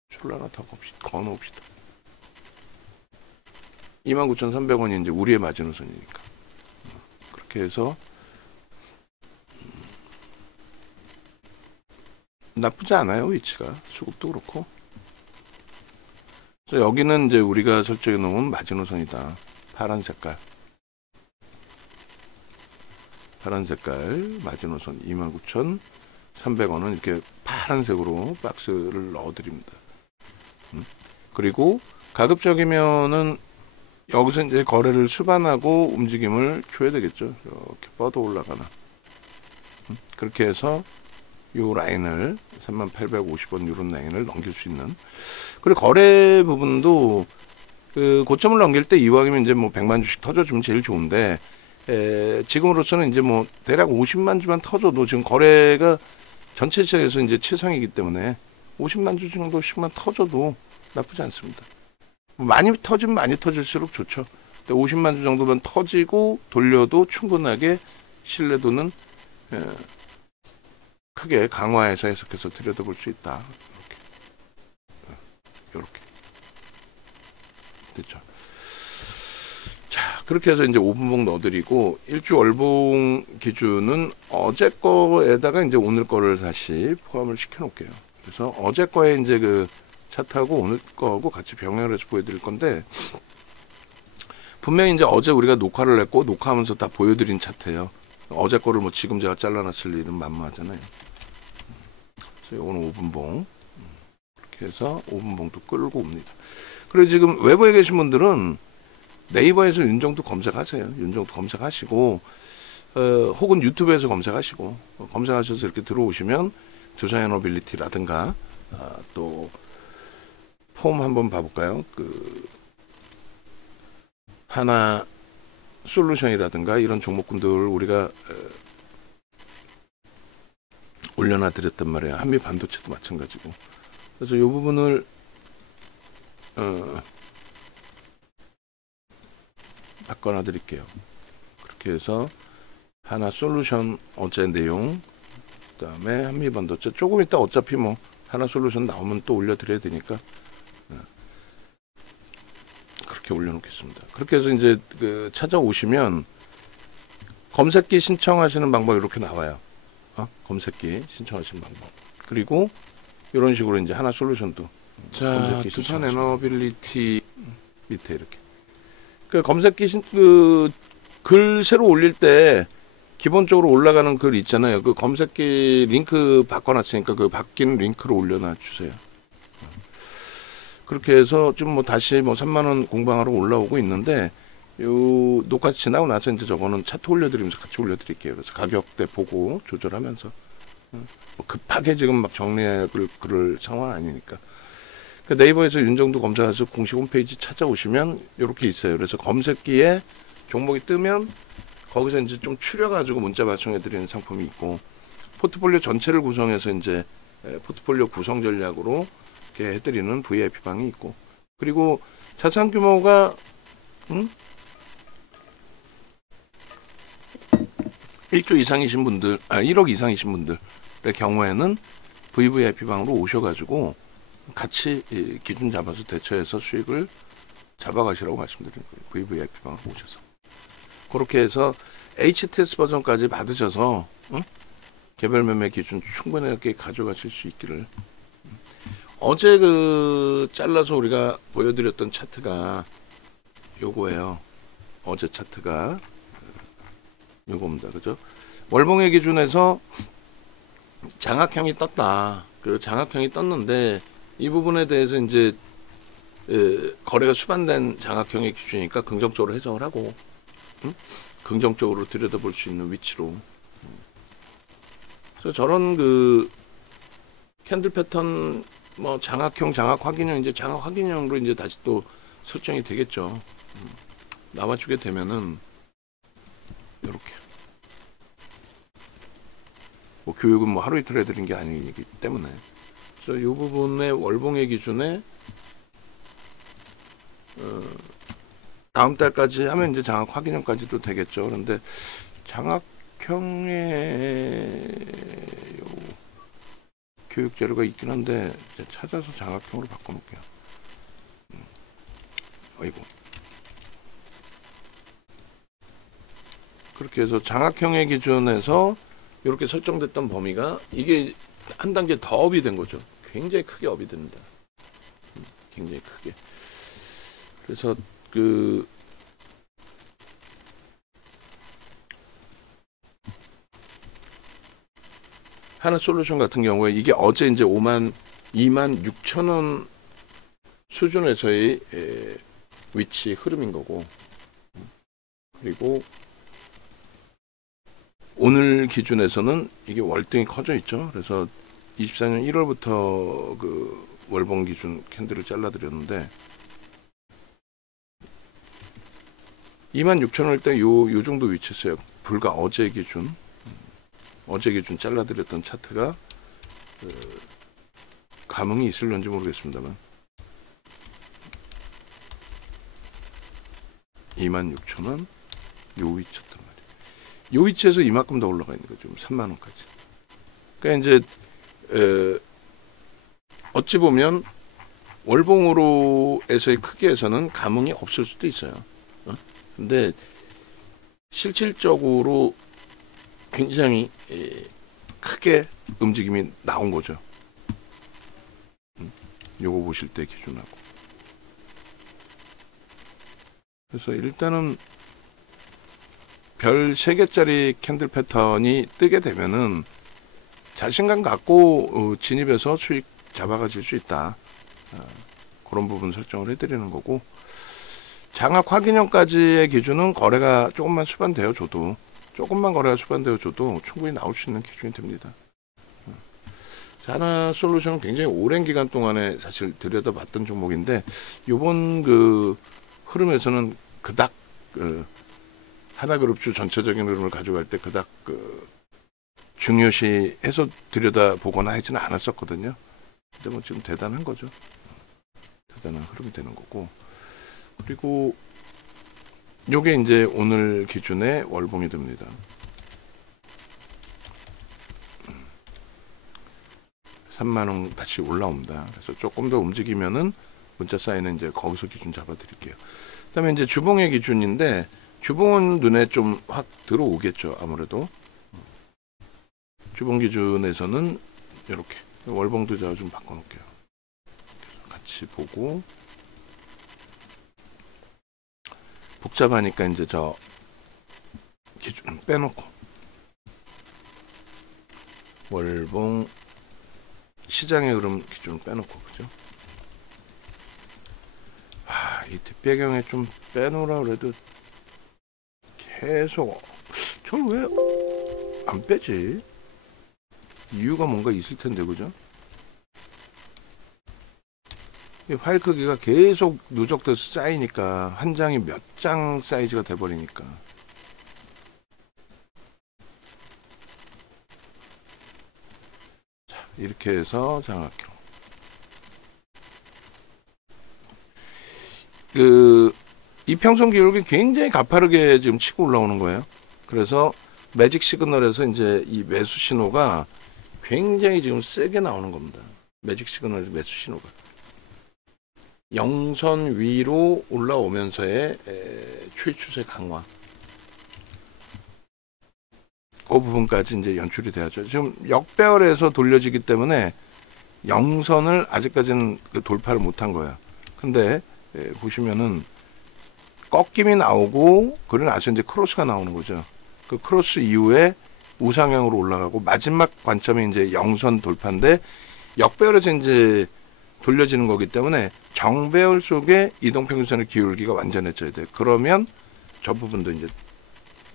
줄을 하나 더 거놓읍시다. 29,300원이 이제 우리의 마지노선이니까. 그렇게 해서 나쁘지 않아요, 위치가. 수급도 그렇고. 그래서 여기는 이제 우리가 설정해 놓은 마지노선이다. 파란 색깔. 파란 색깔 마지노선 29,300원은 이렇게 파란색으로 박스를 넣어드립니다. 그리고 가급적이면은 여기서 이제 거래를 수반하고 움직임을 줘야 되겠죠. 이렇게 뻗어 올라가나. 그렇게 해서 요 라인을 3850원 이런 라인을 넘길 수 있는. 그리고 거래 부분도 그 고점을 넘길 때 이왕이면 이제 뭐 100만 주씩 터져주면 제일 좋은데, 지금으로서는 이제 뭐 대략 50만 주만 터져도 지금 거래가 전체 시장에서 이제 최상이기 때문에 50만 주 정도씩만 터져도 나쁘지 않습니다. 많이 터지면 많이 터질수록 좋죠. 근데 50만 주 정도만 터지고 돌려도 충분하게 신뢰도는 크게 강화해서 해석해서 들여다볼 수 있다. 이렇게 됐죠. 자, 그렇게 해서 이제 5분봉 넣어드리고, 일주 월봉 기준은 어제 거에다가 이제 오늘 거를 다시 포함을 시켜 놓을게요. 그래서 어제 거에 이제 그 차트하고 오늘 거하고 같이 병행을 해서 보여드릴 건데, 분명히 이제 어제 우리가 녹화를 했고 녹화하면서 다 보여드린 차트예요. 어제 거를 뭐 지금 제가 잘라놨을 일은 만무하잖아요. 그래서 이거는 5분봉. 이렇게 해서 5분봉도 끌고 옵니다. 그리고 지금 외부에 계신 분들은 네이버에서 윤정도 검색하세요. 윤정도 검색하시고, 혹은 유튜브에서 검색하시고, 검색하셔서 이렇게 들어오시면 두산에너빌리티라든가, 또 폼 한번 봐볼까요? 그 하나 솔루션이라든가 이런 종목군들을 우리가 올려놔 드렸단 말이에요. 한미 반도체도 마찬가지고. 그래서 이 부분을 바꿔놔 드릴게요. 그렇게 해서 하나 솔루션 어제 내용, 그 다음에 한미 반도체 조금 이따 어차피 뭐 하나 솔루션 나오면 또 올려드려야 되니까 그렇게 올려놓겠습니다. 그렇게 해서 이제 그 찾아오시면 검색기 신청하시는 방법이 이렇게 나와요. 검색기 신청하시는 방법. 그리고 이런 식으로 이제 하나 솔루션도. 자, 두산 에너빌리티 밑에 이렇게. 그 검색기 글 새로 올릴 때 기본적으로 올라가는 글 있잖아요. 그 검색기 링크 바꿔놨으니까 그 바뀐 링크로 올려놔 주세요. 그렇게 해서 좀 뭐 다시 뭐 3만 원 공방하러 올라오고 있는데 요 녹화 지나고 나서 이제 저거는 차트 올려드리면서 같이 올려드릴게요. 그래서 가격대 보고 조절하면서 뭐 급하게 지금 막 정리할 그럴 상황 아니니까. 그러니까 네이버에서 윤정도 검사해서 공식 홈페이지 찾아오시면 이렇게 있어요. 그래서 검색기에 종목이 뜨면 거기서 이제 좀 추려가지고 문자 발송해드리는 상품이 있고, 포트폴리오 전체를 구성해서 이제 포트폴리오 구성 전략으로 이렇게 해드리는 VIP 방이 있고, 그리고 자산 규모가 1조 이상이신 분들, 1억 이상이신 분들의 경우에는 VVIP 방으로 오셔가지고 같이 기준 잡아서 대처해서 수익을 잡아가시라고 말씀드리는 거예요. VVIP 방으로 오셔서. 그렇게 해서 HTS 버전까지 받으셔서 개별 매매 기준 충분하게 가져가실 수 있기를. 어제 잘라서 우리가 보여드렸던 차트가 요거예요. 어제 차트가 요겁니다. 그죠? 월봉의 기준에서 장악형이 떴다. 그 장악형이 떴는데 이 부분에 대해서 이제 거래가 수반된 장악형의 기준이니까 긍정적으로 해석을 하고 긍정적으로 들여다볼 수 있는 위치로. 그래서 저런 캔들 패턴 뭐 장악형, 장악 확인형, 이제 장악 확인형으로 이제 다시 또 설정이 되겠죠. 나와주게 되면은 이렇게 뭐 교육은 뭐 하루 이틀 해드린 게 아니기 때문에, 그래서 이 부분의 월봉의 기준에 다음 달까지 하면 이제 장악 확인형까지도 되겠죠. 그런데 장악형의 교육 재료가 있긴 한데 찾아서 장악형으로 바꿔놓을게요. 어이구. 그렇게 해서 장악형의 기준에서 이렇게 설정됐던 범위가 이게 한 단계 더 업이 된 거죠. 굉장히 크게 업이 됩니다. 굉장히 크게. 그래서 하나솔루션 같은 경우에 이게 어제 이제 26,000원 수준에서의 위치 흐름인 거고, 그리고 오늘 기준에서는 이게 월등히 커져 있죠. 그래서 24년 1월부터 월봉 기준 캔들을 잘라드렸는데 26,000원일 때 요 정도 위치였어요. 불과 어제 기준 잘라드렸던 차트가 감흥이 있을런지 모르겠습니다만 26,000원 요 위치였단 말이에요. 요 위치에서 이만큼 더 올라가 있는 거죠. 30,000원까지. 그러니까 이제 어찌 보면 월봉으로에서의 크기에서는 감흥이 없을 수도 있어요. 근데 실질적으로 굉장히 크게 움직임이 나온 거죠. 요거 보실 때 기준하고. 그래서 일단은 별 3개짜리 캔들 패턴이 뜨게 되면은 자신감 갖고 진입해서 수익 잡아가실 수 있다. 그런 부분 설정을 해드리는 거고, 장악 확인형까지의 기준은 거래가 조금만 수반되어 줘도, 조금만 거래가 수반되어 줘도 충분히 나올 수 있는 기준이 됩니다. 하나솔루션은 굉장히 오랜 기간 동안에 사실 들여다봤던 종목인데, 요번 흐름에서는 그닥 하나그룹주 전체적인 흐름을 가져갈 때 그닥 중요시해서 들여다보거나 하지는 않았었거든요. 근데 뭐 지금 대단한 거죠. 대단한 흐름이 되는 거고, 그리고 요게 이제 오늘 기준의 월봉이 됩니다. 30,000원 다시 올라옵니다. 그래서 조금 더 움직이면은 문자 사인은 이제 거기서 기준 잡아 드릴게요. 그다음에 이제 주봉의 기준인데, 주봉은 눈에 좀 확 들어오겠죠. 아무래도 주봉 기준에서는 이렇게 월봉도 제가 좀 바꿔 놓을게요. 같이 보고, 복잡하니까 이제 저 기준 빼놓고 월봉 시장의 흐름 기준 빼놓고, 그죠? 이 뒷배경에 좀 빼놓으라 그래도 계속 저걸 왜 안 빼지? 이유가 뭔가 있을 텐데, 그죠? 이 파일 크기가 계속 누적돼서 쌓이니까 한 장이 몇 장 사이즈가 돼버리니까. 자, 이렇게 해서 장학형. 이평선 기울기 굉장히 가파르게 지금 치고 올라오는 거예요. 그래서 매직 시그널에서 이제 이 매수 신호가 굉장히 지금 세게 나오는 겁니다. 매직 시그널에서 매수 신호가. 영선 위로 올라오면서의 추세 강화. 그 부분까지 이제 연출이 돼야죠. 지금 역배열에서 돌려지기 때문에 영선을 아직까지는 돌파를 못한 거예요. 근데 보시면은 꺾임이 나오고 그러고 나서 이제 크로스가 나오는 거죠. 그 크로스 이후에 우상향으로 올라가고 마지막 관점이 이제 영선 돌파인데 역배열에서 이제 돌려지는 거기 때문에 정배열 속에 이동평균선의 기울기가 완전해져야 돼요. 그러면 저 부분도 이제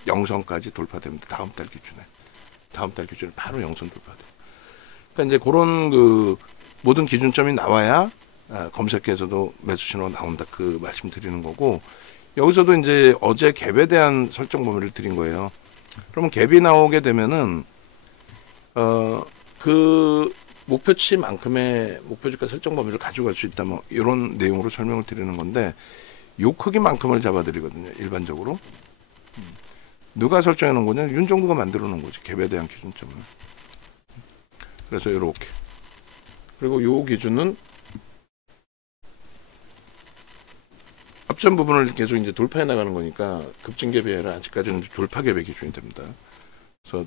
영선까지 돌파됩니다. 다음 달 기준에 바로 영선 돌파돼요. 그러니까 이제 그런 그 모든 기준점이 나와야 검색해서도 매수 신호가 나온다 그 말씀 드리는 거고, 여기서도 이제 어제 갭에 대한 설정 범위를 드린 거예요. 그러면 갭이 나오게 되면은 그 목표치만큼의 목표주가 설정 범위를 가져갈 수 있다, 뭐 이런 내용으로 설명을 드리는 건데, 요 크기만큼을 잡아드리거든요. 일반적으로 누가 설정해 놓은 거냐? 윤정도가 만들어 놓은 거지, 갭에 대한 기준점을. 그래서 이렇게, 그리고 요 기준은 앞전 부분을 계속 이제 돌파해 나가는 거니까 급증 갭이 아니라 아직까지는 돌파 갭의 기준이 됩니다. 그래서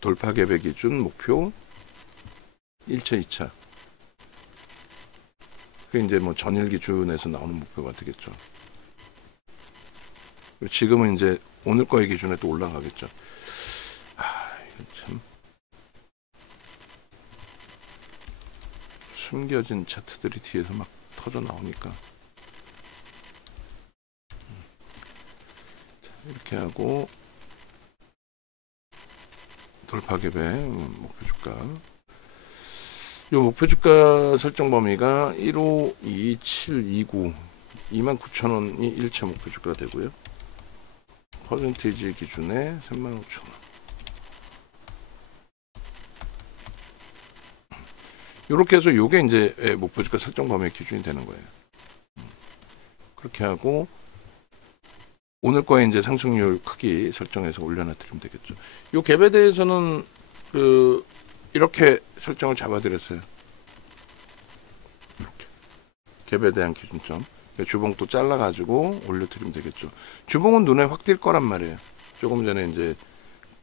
돌파 갭의 기준 목표 1차, 2차. 그게 이제 뭐 전일 기준에서 나오는 목표가 되겠죠. 그리고 지금은 이제 오늘 거의 기준에 또 올라가겠죠. 이거 참 숨겨진 차트들이 뒤에서 막 터져 나오니까. 이렇게 하고 돌파 갭의 목표 주가. 이 목표 주가 설정 범위가 152729 29,000원이 1차 목표 주가가 되고요. 퍼센티지 기준에 35,000원. 이렇게 해서 요게 이제 목표 주가 설정 범위의 기준이 되는 거예요. 그렇게 하고 오늘 거에 이제 상승률 크기 설정해서 올려놔 드리면 되겠죠. 요 갭에 대해서는 이렇게 설정을 잡아드렸어요. 이렇게 갭에 대한 기준점. 주봉 또 잘라가지고 올려드리면 되겠죠. 주봉은 눈에 확 띌 거란 말이에요. 조금 전에 이제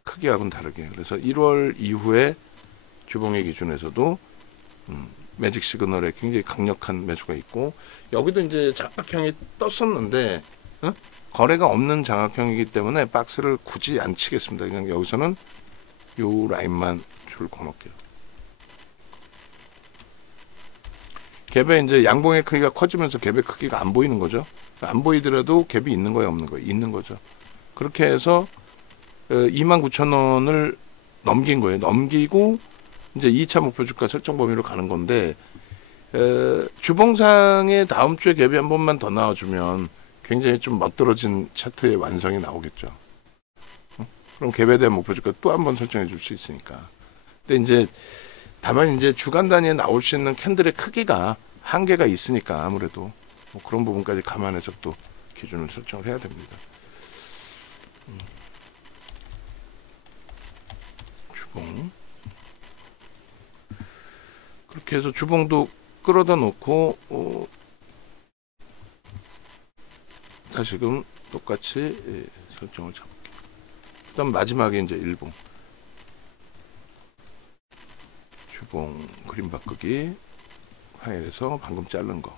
크기하고는 다르게. 그래서 1월 이후에 주봉의 기준에서도 매직 시그널에 굉장히 강력한 매수가 있고, 여기도 이제 장악형이 떴었는데 거래가 없는 장악형이기 때문에 박스를 굳이 안 치겠습니다. 그냥 여기서는 요 라인만 줄 거놓을게요. 갭의 이제 양봉의 크기가 커지면서 갭의 크기가 안 보이는 거죠. 안 보이더라도 갭이 있는 거예요, 없는 거예요? 있는 거죠. 그렇게 해서 29,000원을 넘긴 거예요. 넘기고 이제 2차 목표 주가 설정 범위로 가는 건데, 주봉상의 다음 주에 갭이 한 번만 더 나와주면 굉장히 좀 멋들어진 차트의 완성이 나오겠죠. 그럼 갭에 대한 목표 주가 또 한 번 설정해 줄 수 있으니까. 근데 이제 다만 이제 주간 단위에 나올 수 있는 캔들의 크기가 한계가 있으니까 아무래도 뭐 그런 부분까지 감안해서 또 기준을 설정을 해야 됩니다. 주봉. 그렇게 해서 주봉도 끌어다 놓고 다시금 똑같이 설정을 잡고, 그다음 마지막에 이제 일봉. 주봉 그림 바꾸기 파일에서 방금 자른 거.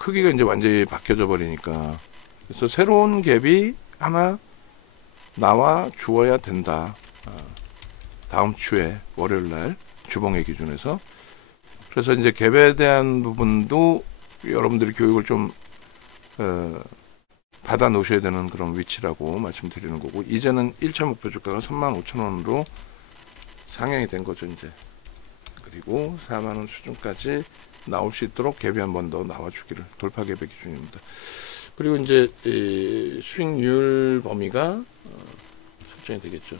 크기가 이제 완전히 바뀌어져 버리니까. 그래서 새로운 갭이 하나 나와 주어야 된다. 다음 주에 월요일 날 주봉의 기준에서. 그래서 이제 갭에 대한 부분도 여러분들이 교육을 좀 받아 놓으셔야 되는 그런 위치라고 말씀드리는 거고, 이제는 1차 목표 주가가 35,000원으로 상향이 된 거죠 이제. 그리고 4만원 수준까지 나올 수 있도록 갭이 한 번 더 나와주기를, 돌파 갭의 기준입니다. 그리고 이제 수익률 범위가 설정이 되겠죠.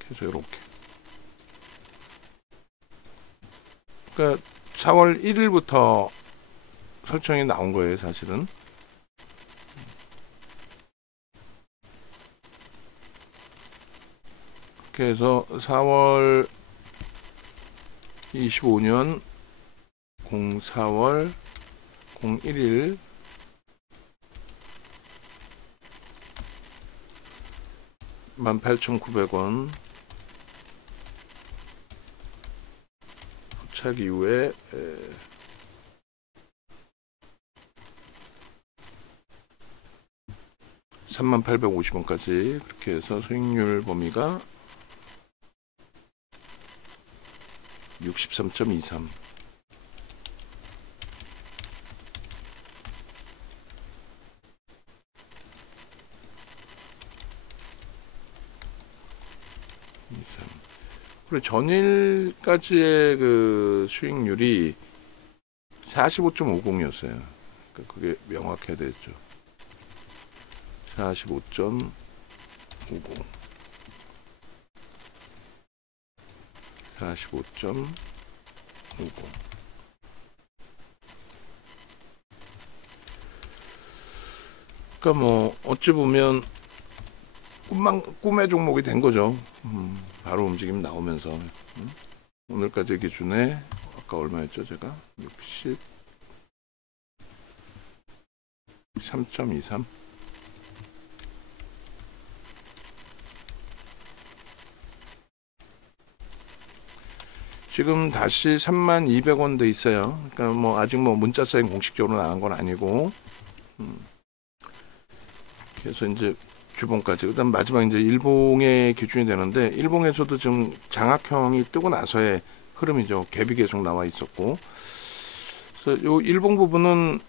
그래서 이렇게, 그러니까 4월 1일부터 설정이 나온 거예요 사실은. 그래서 4월 25년 04월 01일 18,900원 후착 이후에 3850원까지 그렇게 해서 수익률 범위가 63.23. 그리고 전일까지의 그 수익률이 45.50이었어요. 그러니까 그게 명확해야 되죠. 45.50. 45.50. 그러니까 뭐 어찌 보면 꿈의 종목이 된 거죠. 바로 움직임 나오면서. 오늘까지 기준에 아까 얼마였죠 제가? 63.23. 지금 다시 32,200원 돼 있어요. 그러니까 뭐 아직 뭐 문자 사인 공식적으로 나간 건 아니고. 그래서 이제 주봉까지. 그다음 마지막 이제 일봉의 기준이 되는데, 일봉에서도 지금 장악형이 뜨고 나서의 흐름이죠. 갭이 계속 나와 있었고. 그래서 요 일봉 부분은,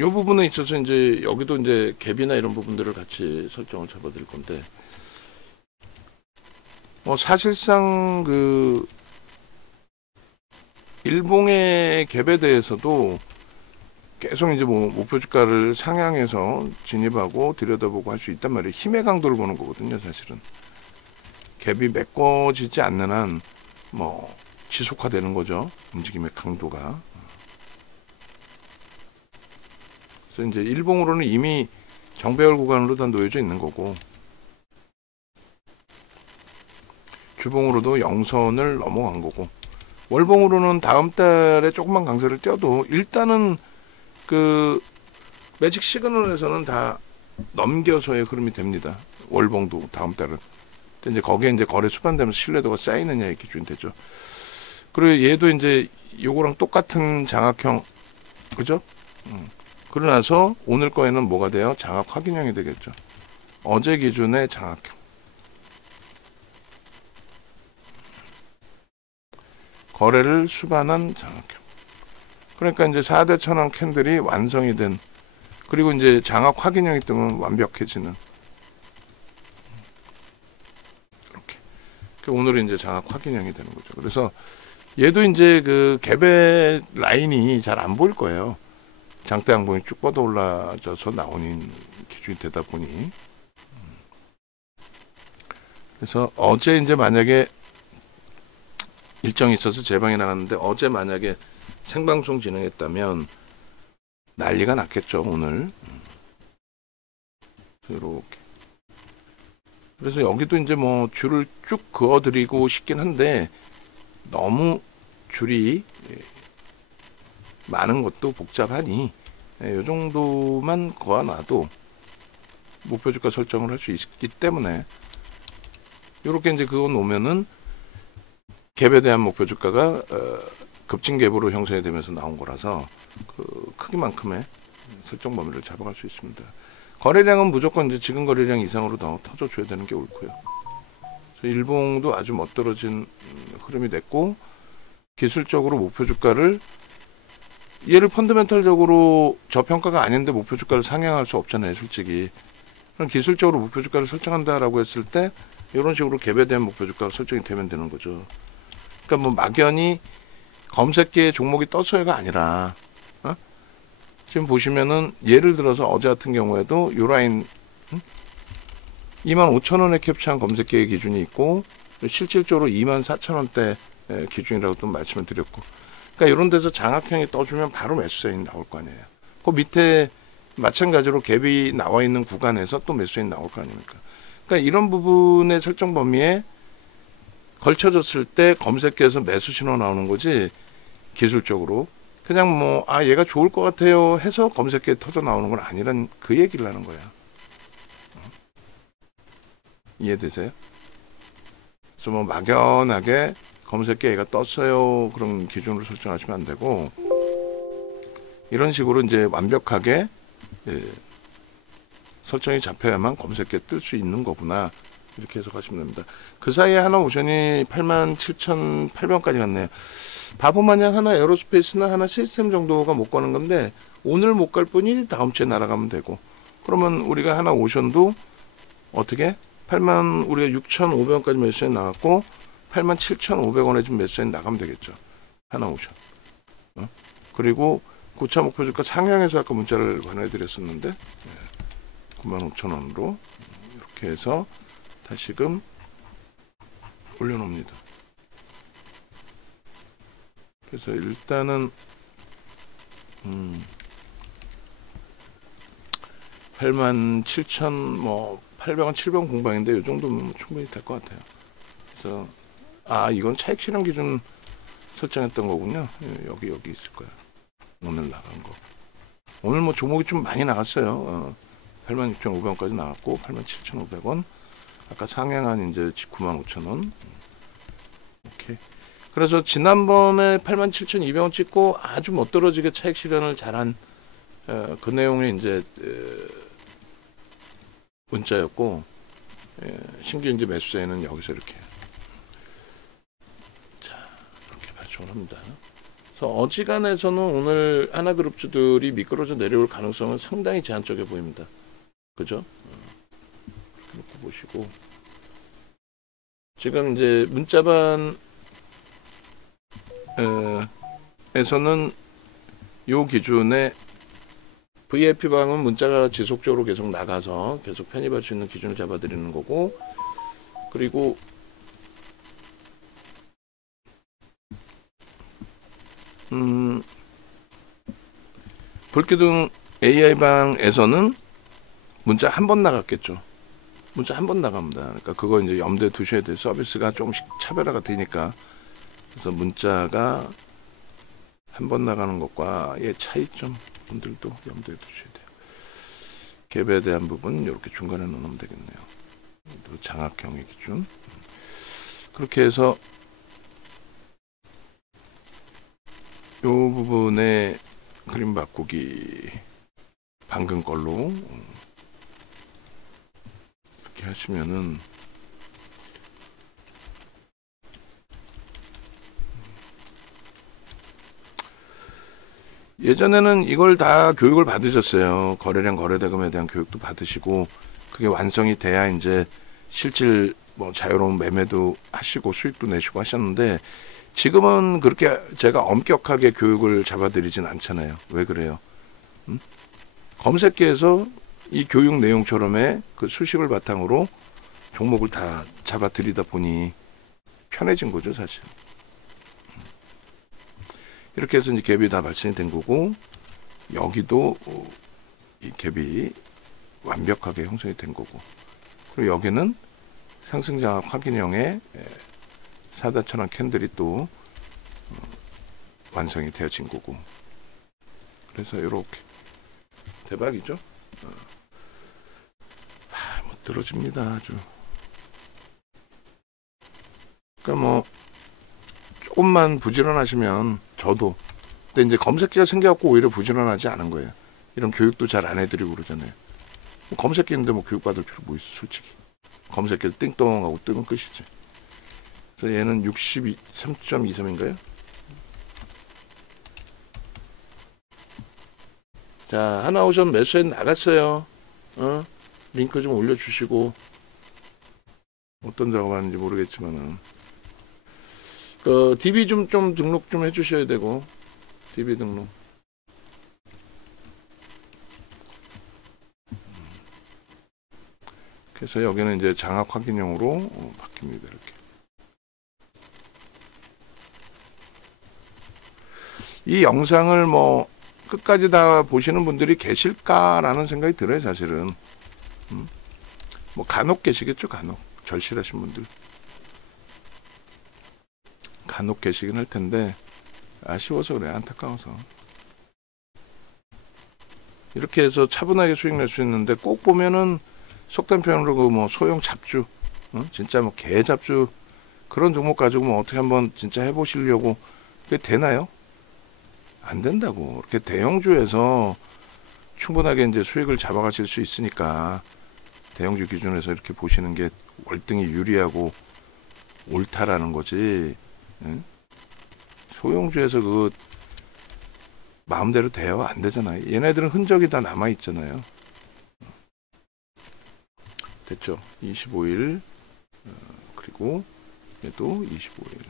요 부분에 있어서 이제 여기도 이제 갭이나 이런 부분들을 같이 설정을 잡아 드릴 건데, 사실상 그 일봉의 갭에 대해서도 계속 이제 뭐 목표 주가를 상향해서 진입하고 들여다보고 할 수 있단 말이에요. 힘의 강도를 보는 거거든요, 사실은. 갭이 메꿔지지 않는 한 뭐 지속화되는 거죠, 움직임의 강도가. 그래서 이제 일봉으로는 이미 정배열 구간으로 다 놓여져 있는 거고, 주봉으로도 영선을 넘어간 거고, 월봉으로는 다음 달에 조금만 강세를 띄어도 일단은 그 매직 시그널에서는 다 넘겨서의 흐름이 됩니다. 월봉도 다음 달은. 근데 이제 거기에 이제 거래 수반되면서 신뢰도가 쌓이느냐의 기준이 되죠. 그리고 얘도 이제 요거랑 똑같은 장악형, 그죠? 그러나서 오늘 거에는 뭐가 돼요? 장악 확인형이 되겠죠. 어제 기준의 장악형. 거래를 수반한 장악형. 그러니까 이제 4대 천왕 캔들이 완성이 된, 그리고 이제 장악 확인형이 뜨면 완벽해지는. 이렇게. 오늘은 이제 장악 확인형이 되는 거죠. 그래서 얘도 이제 그 갭의 라인이 잘 안 보일 거예요. 장대 양봉이 쭉 뻗어 올라져서 나오는 기준이 되다 보니. 그래서 어제 이제 만약에 일정이 있어서 재방이 나갔는데, 어제 만약에 생방송 진행했다면 난리가 났겠죠 오늘. 이렇게. 그래서 여기도 이제 뭐 줄을 쭉 그어드리고 싶긴 한데, 너무 줄이 많은 것도 복잡하니 이 정도만 그어놔도 목표 주가 설정을 할 수 있기 때문에, 이렇게 이제 그어 놓으면은 갭에 대한 목표 주가가 급징 갭으로 형성이 되면서 나온 거라서 그 크기만큼의 설정 범위를 잡아갈 수 있습니다. 거래량은 무조건 이제 지금 거래량 이상으로 터져줘야 되는 게 옳고요. 일봉도 아주 멋들어진 흐름이 됐고, 기술적으로 목표 주가를, 얘를 펀더멘털적으로 저평가가 아닌데 목표 주가를 상향할 수 없잖아요, 솔직히. 그럼 기술적으로 목표 주가를 설정한다라고 했을 때 이런 식으로 갭에 대한 목표 주가가 설정이 되면 되는 거죠. 그러니까 뭐 막연히 검색기에 종목이 떴어요가 아니라, 지금 보시면은 예를 들어서 어제 같은 경우에도 요 라인 25,000원에 캡처한 검색기의 기준이 있고, 실질적으로 24,000원대 기준이라고 또 말씀을 드렸고, 그러니까 이런 데서 장악형이 떠주면 바로 매수 사인이 나올 거 아니에요. 그 밑에 마찬가지로 갭이 나와 있는 구간에서 또 매수 사인이 나올 거 아닙니까? 그러니까 이런 부분의 설정 범위에 걸쳐졌을 때 검색기에서 매수 신호 나오는 거지, 기술적으로 그냥 뭐 얘가 좋을 것 같아요 해서 검색기에 터져 나오는 건 아니란 그 얘기를 하는 거야. 이해되세요? 그래서 뭐 막연하게 검색기에 얘가 떴어요 그런 기준으로 설정하시면 안 되고, 이런 식으로 이제 완벽하게 설정이 잡혀야만 검색기에 뜰 수 있는 거구나, 이렇게 해석하시면 됩니다. 그 사이에 하나오션이 87,800원까지 갔네요. 바보 마냥 하나 에어로스페이스나 하나 시스템 정도가 못 가는 건데, 오늘 못 갈 뿐이 다음 주에 날아가면 되고, 그러면 우리가 하나오션도 어떻게 우리가 6,500원까지 매수에 나갔고 87,500원에 지금 매수에 나가면 되겠죠, 하나오션. 그리고 고차 목표 주가 상향해서 아까 문자를 보내드렸었는데 95,000원으로 이렇게 해서 다시금 올려놓습니다. 그래서 일단은 87,800원 700원 공방인데 이 정도면 충분히 될 것 같아요. 그래서 이건 차익 실현 기준 설정했던 거군요. 여기 있을 거야. 오늘 나간 거. 오늘 뭐 종목이 좀 많이 나갔어요. 86,500원까지 나갔고 87,500원. 아까 상향한 이제 95,000원. 오케이. 그래서 지난번에 87,200원 찍고 아주 멋들어지게 차익 실현을 잘한 그 내용의 이제 문자였고, 신규 이제 매수세는 여기서 이렇게 이렇게 발송을 합니다. 그래서 어지간해서는 오늘 하나그룹주들이 미끄러져 내려올 가능성은 상당히 제한적이어 보입니다. 그죠? 이렇게 놓고 보시고, 지금 이제 문자반 에서는 요 기준에 VIP방은 문자가 지속적으로 계속 나가서 계속 편입할 수 있는 기준을 잡아드리는 거고, 그리고 볼기둥 AI방에서는 문자 한 번 나갔겠죠. 문자 한 번 나갑니다. 그러니까 그거 이제 염두에 두셔야 돼요. 서비스가 조금씩 차별화가 되니까. 그래서 문자가 한 번 나가는 것과의 차이점 분들도 염두에 두셔야 돼요. 갭에 대한 부분 이렇게 중간에 넣으면 되겠네요. 장악형의 기준. 그렇게 해서 이 부분에 그림 바꾸기 방금 걸로 이렇게 하시면은 예전에는 이걸 다 교육을 받으셨어요. 거래량 거래대금에 대한 교육도 받으시고, 그게 완성이 돼야 이제 실질 뭐 자유로운 매매도 하시고 수익도 내시고 하셨는데, 지금은 그렇게 제가 엄격하게 교육을 잡아드리진 않잖아요. 왜 그래요? 검색기에서 이 교육 내용처럼의 그 수식을 바탕으로 종목을 다 잡아드리다 보니 편해진 거죠, 사실. 이렇게 해서 이제 갭이 다 발생이 된 거고, 여기도 이 갭이 완벽하게 형성이 된 거고, 그리고 여기는 상승장악 확인형의 사다천원 캔들이 또 완성이 되어진 거고, 그래서 이렇게 대박이죠. 멋들어집니다, 아주. 그러니까 뭐 조금만 부지런하시면 저도. 근데 이제 검색기가 생겨갖고 오히려 부지런하지 않은 거예요. 이런 교육도 잘 안 해드리고 그러잖아요. 뭐 검색기인데 뭐 교육받을 필요 뭐 있어, 솔직히. 검색기를 띵똥하고 뜨면 끝이지. 그래서 얘는 3.23인가요? 자, 하나오션 매수에 나갔어요. 링크 좀 올려주시고. 어떤 작업하는지 모르겠지만은. DB 좀 등록 좀 해주셔야 되고. DB 등록. 그래서 여기는 이제 장악 확인용으로 바뀝니다. 이렇게. 이 영상을 뭐 끝까지 다 보시는 분들이 계실까라는 생각이 들어요, 사실은. 뭐 간혹 계시겠죠, 간혹. 절실하신 분들. 간혹 계시긴 할 텐데 아쉬워서 그래, 안타까워서. 이렇게 해서 차분하게 수익 낼 수 있는데 꼭 보면은 속된 표현으로 그 뭐 소형 잡주, 진짜 뭐 개 잡주 그런 종목 가지고 뭐 어떻게 한번 진짜 해보시려고 그게 되나요? 안 된다고. 이렇게 대형주에서 충분하게 이제 수익을 잡아가실 수 있으니까 대형주 기준에서 이렇게 보시는 게 월등히 유리하고 옳다라는 거지. 응? 소형주에서 그 마음대로 돼요? 안 되잖아요. 얘네들은 흔적이 다 남아 있잖아요. 됐죠? 25일 그리고 얘도 25일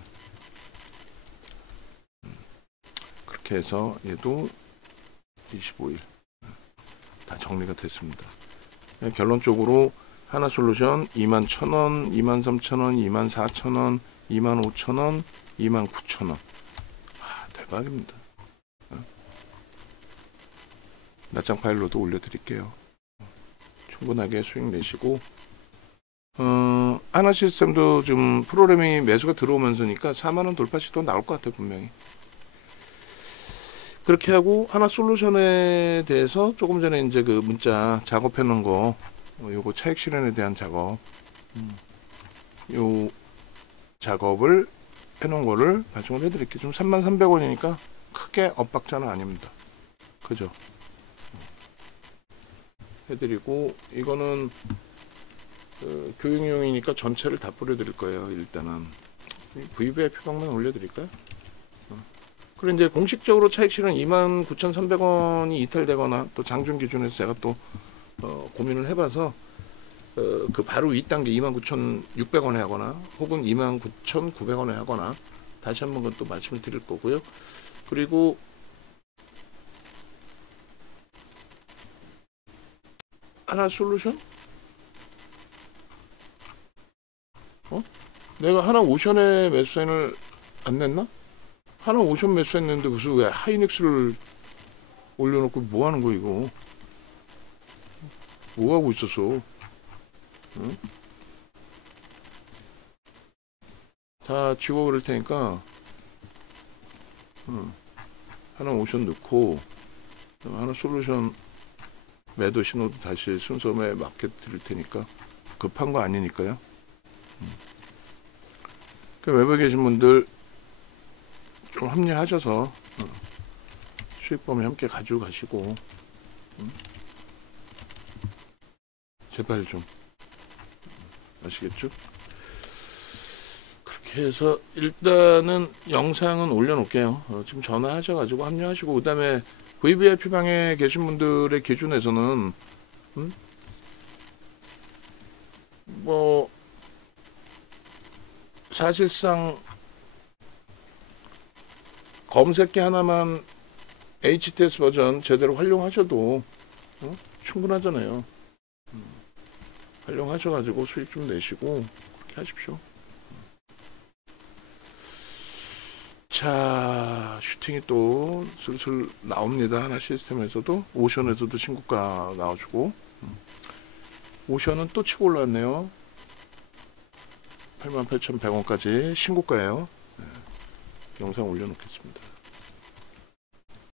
그렇게 해서 얘도 25일 다 정리가 됐습니다. 결론적으로 하나솔루션 21,000원, 23,000원, 24,000원, 25,000원, 29,000원. 대박입니다. 낮장 파일로도 올려드릴게요. 충분하게 수익 내시고 하나시스템도 좀 프로그래밍 매수가 들어오면서니까 4만원 돌파 시도 나올 것 같아요, 분명히. 그렇게 하고 하나솔루션에 대해서 조금 전에 이제 그 문자 작업해 놓은 거 요거 차익 실현에 대한 작업 요 작업을 해 놓은 거를 발송을 해 드릴게요. 좀 33,300원이니까 크게 엇박자는 아닙니다. 그죠? 해드리고 이거는 교육용이니까 전체를 다 뿌려드릴 거예요. 일단은 VVIP 방만 올려드릴까요? 그리고 이제 공식적으로 차익 실현 29,300원이 이탈되거나 또 장중 기준에서 제가 또 고민을 해봐서 그 바로 위 단계 29,600원에 하거나 혹은 29,900원에 하거나 다시 한번 그것도 말씀을 드릴 거고요. 그리고 하나솔루션? 내가 하나오션에 매수세를 안 냈나? 하나오션 매수했는데 무슨 왜 하이닉스를 올려놓고 뭐 하는 거 이거? 뭐 하고 있었어? 응? 다 지워버릴 테니까 하나오션 넣고 하나솔루션 매도 신호도 다시 순서에 맞게 드릴 테니까 급한 거 아니니까요. 그 외부에 계신 분들 좀 합리하셔서 수익 범위 함께 가지고 가시고 제발 좀 아시겠죠? 그렇게 해서 일단은 영상은 올려놓을게요. 지금 전화하셔가지고 합류하시고 그 다음에 VVIP 방에 계신 분들의 기준에서는 뭐 사실상 검색기 하나만 HTS 버전 제대로 활용하셔도 충분하잖아요. 활용하셔가지고 수익 좀 내시고 그렇게 하십시오. 자, 슈팅이 또 슬슬 나옵니다. 하나 시스템에서도 오션에서도 신고가 나와주고 오션은 또 치고 올라왔네요. 88,100원까지 신고가예요. 네, 영상 올려놓겠습니다.